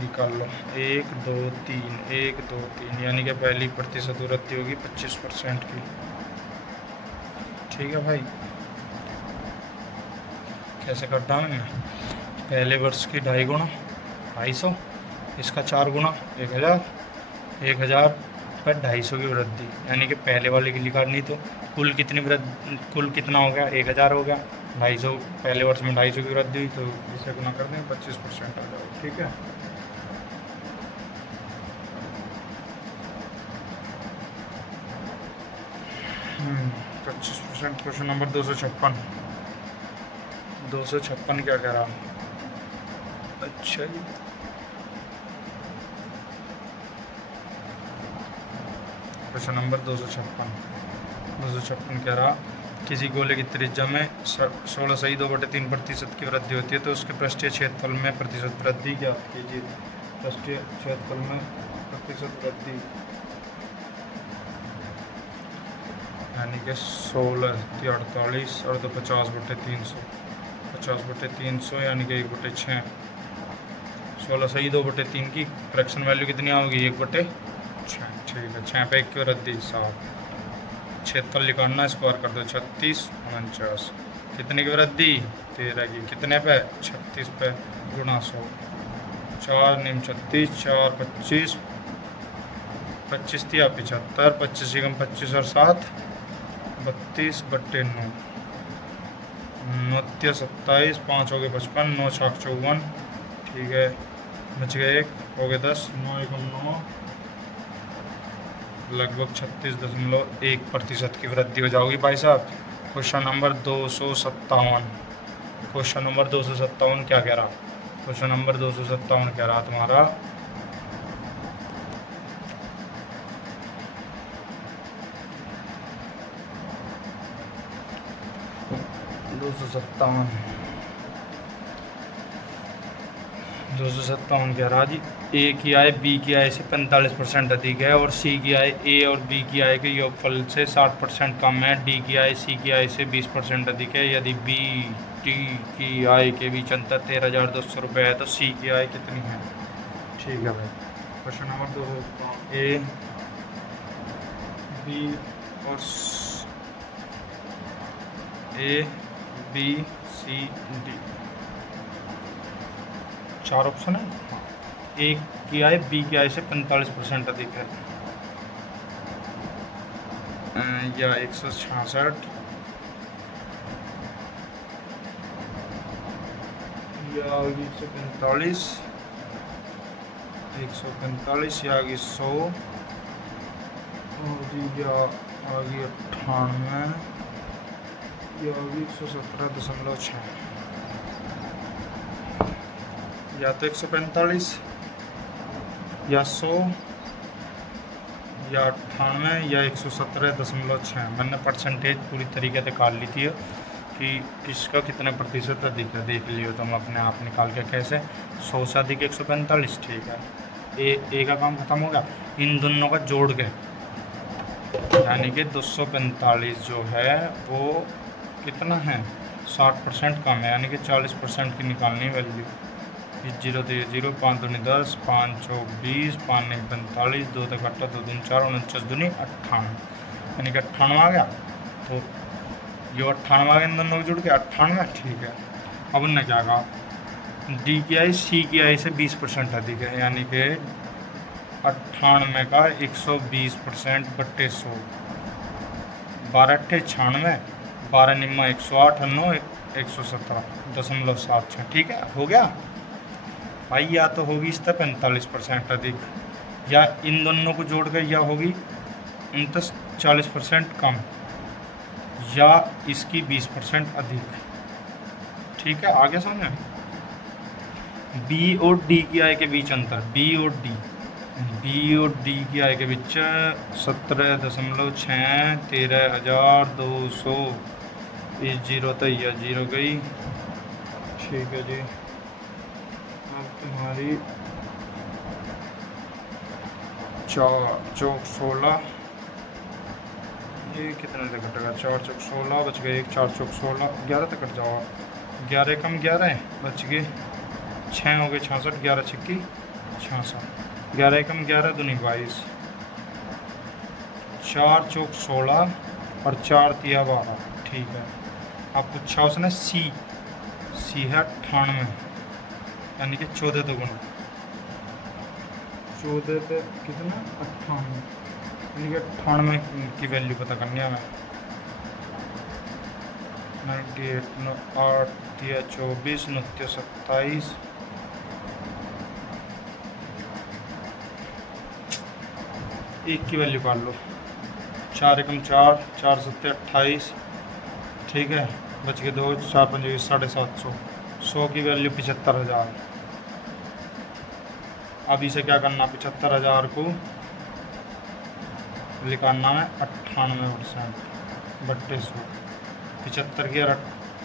निकाल लो। 1 2 3 1 2 3, यानी कि पहली प्रतिशत वृद्धि होगी 25% की। ठीक है भाई, कैसे करता हूँ मैं? पहले वर्ष की 2.5 गुना 250, इसका 4 गुना 1000 पर 250 की वृद्धि, यानी कि पहले वाले के लिए करनी, तो कुल कितनी वृद्धि, कुल कितना हो गया? 1000 हो गया। 250 पहले वर्ष में 250 की वृद्धि हुई, तो इसे गुना कर दें, 25% आ जाएगा। ठीक है, तो 25%। क्वेश्चन नंबर 256 क्या कह रहा? अच्छा जी, क्वेश्चन नंबर 256 कह रहा, किसी गोले की त्रिज्या में 16.2/3% की वृद्धि होती है, तो उसके पृष्ठीय क्षेत्रफल में प्रतिशत वृद्धि ज्ञात कीजिए। पृष्ठीय क्षेत्रफल में प्रतिशत वृद्धि, यानी कि 16 और 2 50/300, 50/300 यानी कि 1/6। 16 सही 2/3 की फ्रैक्शन वैल्यू कितनी होगी 1/6। ठीक है, 6 पे 1 की रद्दी 7, 76 लिखना, स्क्वायर कर दो 36 49, कितने की रद्दी 13 की, कितने पे 36 पे गुणा 100, 4 9 36, 4 25, 25 दिया 75, 25 कम 25 और 7 32/9, 9 27, 5 हो गए 55, 9 6 54। ठीक है, बच गए 1, हो गए 10, 9 एकम 9, लगभग 36.1% की वृद्धि हो जाओगी भाई साहब। क्वेश्चन नंबर 257, क्वेश्चन नंबर 257 क्या कह रहा, क्वेश्चन नंबर 257 कह रहा तुम्हारा 257 कह रहा जी, ए की आय बी की आय से 45% अधिक है और सी की आय ए और बी की आय के योगफल से 60% कम है। डी की आय सी की आय से 20% अधिक है। यदि बी टी की आय के बीच अंतर 13,200 रुपये है तो सी की आय कितनी है। ठीक है भाई, क्वेश्चन नंबर 2 ए बी और A B C D 4 option है। ए की आय बी की आय से 45% अधिक है या 166 या 145, 145 या आगे 100 और या आगे 98 या आगे 117.6 या तो 145 या 100 या 98 या 117.6। मैंने परसेंटेज पूरी तरीके से निकाल ली थी कि किसका कितने प्रतिशत अधिक है, देख लियो तुम अपने आप निकाल के कैसे। 100 से अधिक 145। ठीक है, ए का काम खत्म हो गया। इन दोनों का जोड़ के यानी कि 245 जो है वो कितना है 60% कम है, यानी कि 40% की निकालनी वैल्यू। 0 तो 0, 5 दूनी 10, 5 चौक 20, 5 नहीं 45, 2 तक 8, 2 दूनी 4, 49 दूनी 98, यानी कि 98 आ गया। तो ये 98 आ गया, इन दोनों को जुड़ के 98। ठीक है, अब उनने क्या कहा, डी की आई सी की आई से 20% अधिक है, यानी कि 98 का 120% बट्टे 100, 12 अट्ठे 96, 12 निम्मा 108, 9 117.76। ठीक है, हो गया भाई। या तो होगी इससे 45% अधिक, या इन दोनों को जोड़ कर या होगी 40% कम, या इसकी 20% अधिक। ठीक है, आगे समझे। बी और डी की आय के बीच अंतर, बी और डी की आय के बीच 17.6, 13,200, इस 0 तो यह 0 गई। ठीक है जी, अब तुम्हारी 4 चौक 16, ये कितने से कटेगा, 4 चौक 16 बच गए, 1 4 चौक 16, 11 तक कट जाओ, 11 कम 11 बच गए, 6 हो गए 66, 11 छक्की 66, 11 कम 11 दूनी 22, 4 चौक 16 और 4 तिया 12। ठीक है, अब पूछा उसने सी है 98, यानी कि 14 तो गुना 14 पे कितना 98, यानी कि 98 की वैल्यू पता करनी है हमें। 98 8 तिया 24, 29 27, एक की वैल्यू कर लो, 4 एकम 4, 4 7 28। ठीक है, बच के 2, 4 5 750, 100 की वैल्यू 75,000। अब इसे क्या करना, 75,000 को निकालना है 98% बट्टे 100, 75 की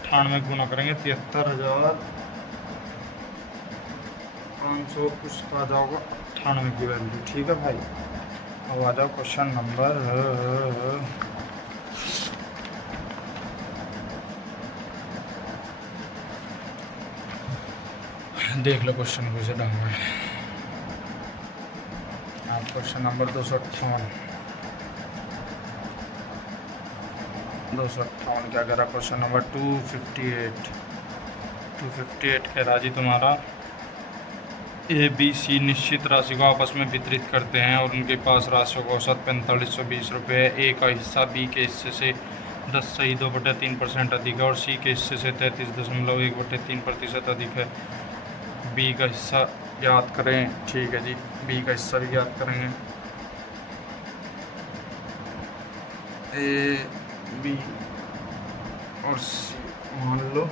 98 गुना करेंगे 73,500 कुछ आ जाओगा 98 की वैल्यू। ठीक है भाई, अब आ जाओ क्वेश्चन नंबर देख लो क्वेश्चन को, इसे ढंग में। आप क्वेश्चन नंबर 258 क्या कह रहा? क्वेश्चन नंबर 258 कह रहा जी तुम्हारा, ए बी सी निश्चित राशि को आपस में वितरित करते हैं और उनके पास राशि का औसत 4520 रुपये है। ए का हिस्सा बी के हिस्से से 10.2/3% अधिक है और सी के हिस्से से 33.1/3% अधिक है। बी का हिस्सा याद करें। ठीक है जी, बी का हिस्सा भी याद करेंगे। ए बी और सी मान लो,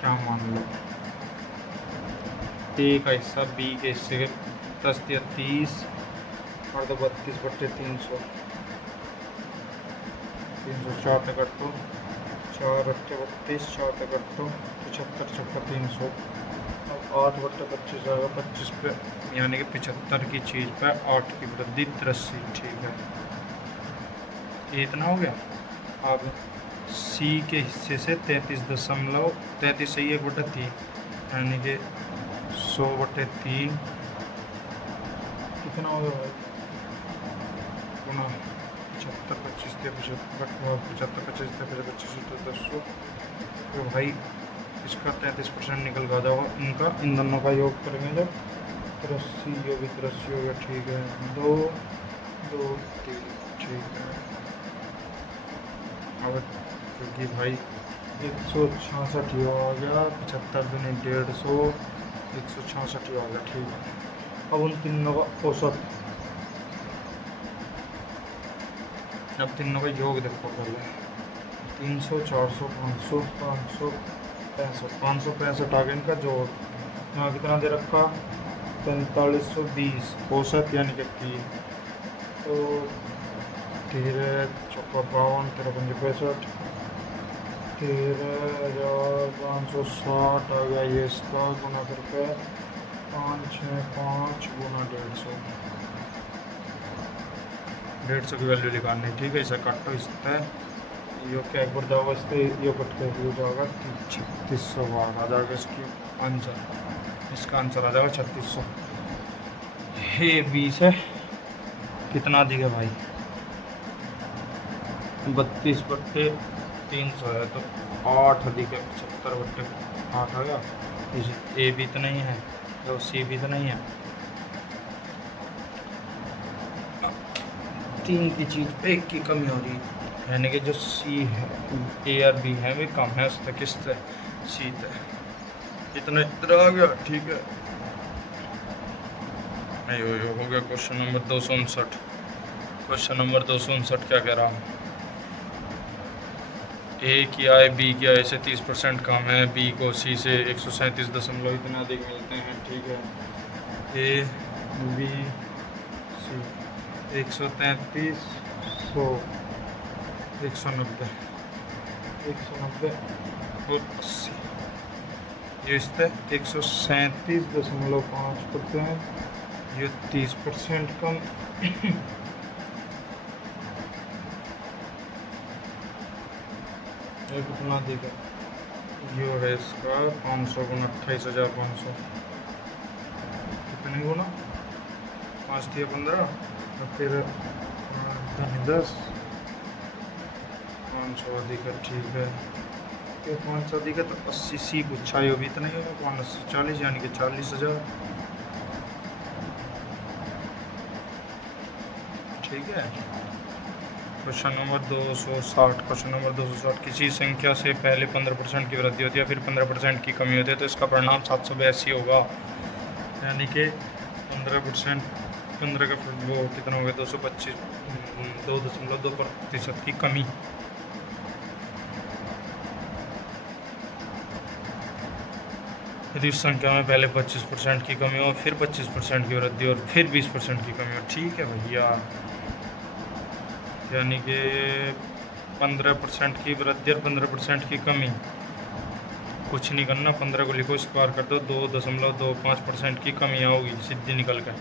क्या मान लो, ए का हिस्सा बी के हिस्से के 10 या 30 और तो 32/300, 304 तक कटो, 4/32, 4 तक कटो, 75/300, अब 8/25 आएगा 25 पे, यानी कि 75 की चीज़ पे 8 की वृद्धि 83। ठीक है, ये इतना हो गया। अब सी के हिस्से से 33 सही 1/3, यानी कि 100/3 कितना होगा भाई? गुना 75 25 तो भाई इसका 33% निकल का जाएगा। इनका इन दोनों का योग करेंगे जब 83 हो गया। ठीक है, 2 2 3। ठीक है, अब क्योंकि भाई 166 ही आ गया, 75 दूनी 150, 166 ही आ गया। ठीक है, अब उन तीनों का औसत, अब तीनों का योग देखो पहले। 300 400 500 565 आ गया इनका जोड़। यहाँ कितना दे रखा? 4520 औसत, यानी कि 3 तो 13 चौका 52, 13 65, 13,560 आ गया ये इसका, गुना करके 565 गुना 150, 150 की वैल्यू निकालनी। ठीक है, इसे काटो, इस पर यो क्या एक बार जाओगा, इस पर यो कट के हो जाएगा 3600 बार आ जाएगा इसकी आंसर। इसका आंसर आ जाएगा 3600। हे 20 है, कितना दिया भाई? 32/300 है, तो 8 अधिक है 75/8 आ गया। ए भी तो नहीं है, तो सी भी तो नहीं है, 3 की चीज़ पे 1 की कमी हो रही है, यानी कि जो सी है, ए और बी है वे कम है उससे, किस से? सी से। इतना इतना आ गया। ठीक है, यो हो गया क्वेश्चन नंबर 259। क्वेश्चन नंबर 259 क्या कह रहा हूँ? ए की आय बी की आय से 30% कम है, बी को सी से 137 इतना अधिक मिलते हैं। ठीक है, ए बी सी 133 100 190 और 80, ये इस पर 137.5 करते हैं, ये 30% कम। ये कितना देगा? ये है इसका 500 गुना 28,500, कितने गुना? 5 दिया 15 और फिर 10 500 अधिक है। ठीक है, ये 500 अधिक है तो 80 सी पूछा है, भी इतना ही होगा 580 40, यानी कि 40,000। ठीक है, क्वेश्चन नंबर 260। क्वेश्चन नंबर 260, किसी संख्या से पहले 15% की वृद्धि होती है फिर 15% की कमी होती है तो इसका परिणाम 782 होगा, यानी कि 15% 15 का वो कितना हो गया? 225 2.2% की कमी। यदि उस संख्या में पहले 25% की कमी हो, फिर 25% की वृद्धि और फिर 20% की कमी हो। ठीक है भैया, यानी कि 15% की वृद्धि और 15% की कमी, कुछ नहीं करना, 15 को लिखो, स्क्वायर कर दो, 2.25% की कमी होगी सीधी निकल कर।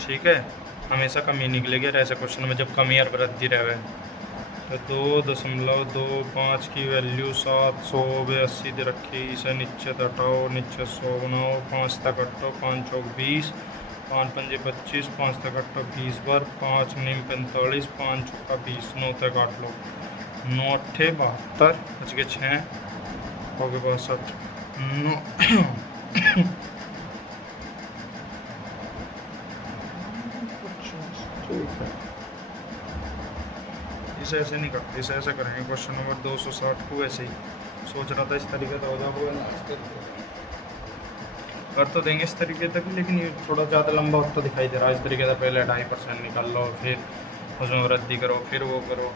ठीक है, हमेशा कमी निकलेगी ऐसे क्वेश्चन में जब कमी और वृद्धि रहे। तो 2.25 की वैल्यू 782 दे रखी, इसे नीचे हटाओ, नीचे 100 बनाओ, 5 तक कटो, 5 चौक 20, 5 पंजे 25, 5 तक कटो 20 बार, 5 नीम 45, 5 चौका 20, 9 तक काट लो, 9 अट्ठे 72, बच के 6 हो गए 62, 9 ठीक है। इसे ऐसे नहीं करते, इसे ऐसे करेंगे। क्वेश्चन नंबर 260 को ऐसे ही सोच रहा था इस तरीके से हो जाएगा ना, इस तरीके कर तो देंगे इस तरीके तक, लेकिन ये थोड़ा ज़्यादा लंबा होता दिखाई दे रहा है। इस तरीके से पहले 2.5% निकाल लो, फिर उसमें वृद्धि करो, फिर वो करो।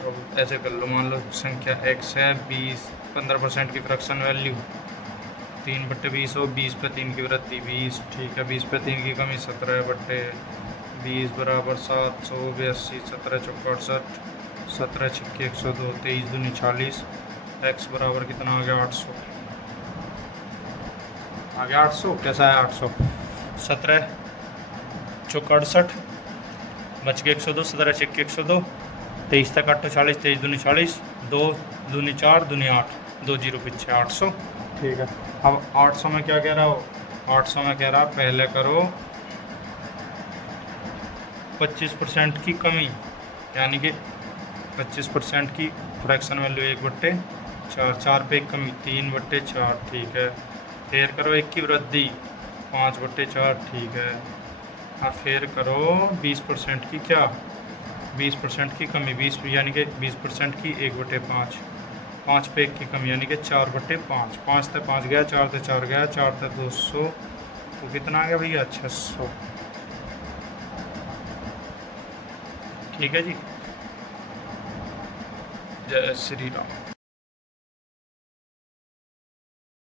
तो ऐसे कर लो, मान लो संख्या x है 20, 15% की फ्रैक्शन वैल्यू 3/20 हो, 20 पे 3 की वृद्धि 20, ठीक है। 20 पे 3 की कमी 17/20 बराबर 782, 17 चौक 68, 17 छिक्के 102, 23 दूनी 40, x बराबर कितना आ गया 800, आ गया 800। कैसा है 800? 17 चौक 68, बच गए 102, 17 छिक्के 102, 23 तक 8 40, 23 दूनी 40, 2 दूनी 4 दूनी 8, 2 जीरो पीछे 800। ठीक है। अब 800 में क्या कह रहा हो? 800 में कह रहा पहले करो 25% की कमी, यानी कि 25% की फ्रैक्शन वैल्यू 1/4, 4 पे एक कमी 3/4, ठीक है। फिर करो 1 की वृद्धि 5/4, ठीक है। अब फिर करो 20% की क्या, 20% की कमी, 20 यानी कि 20% की 1/5, 5 पे 1 की कमी यानी कि 4/5, 5 से 5 गया, 4 से 4 गया, 4 से 200, तो कितना आ गया भैया 600, ठीक है जी। जय श्री राम।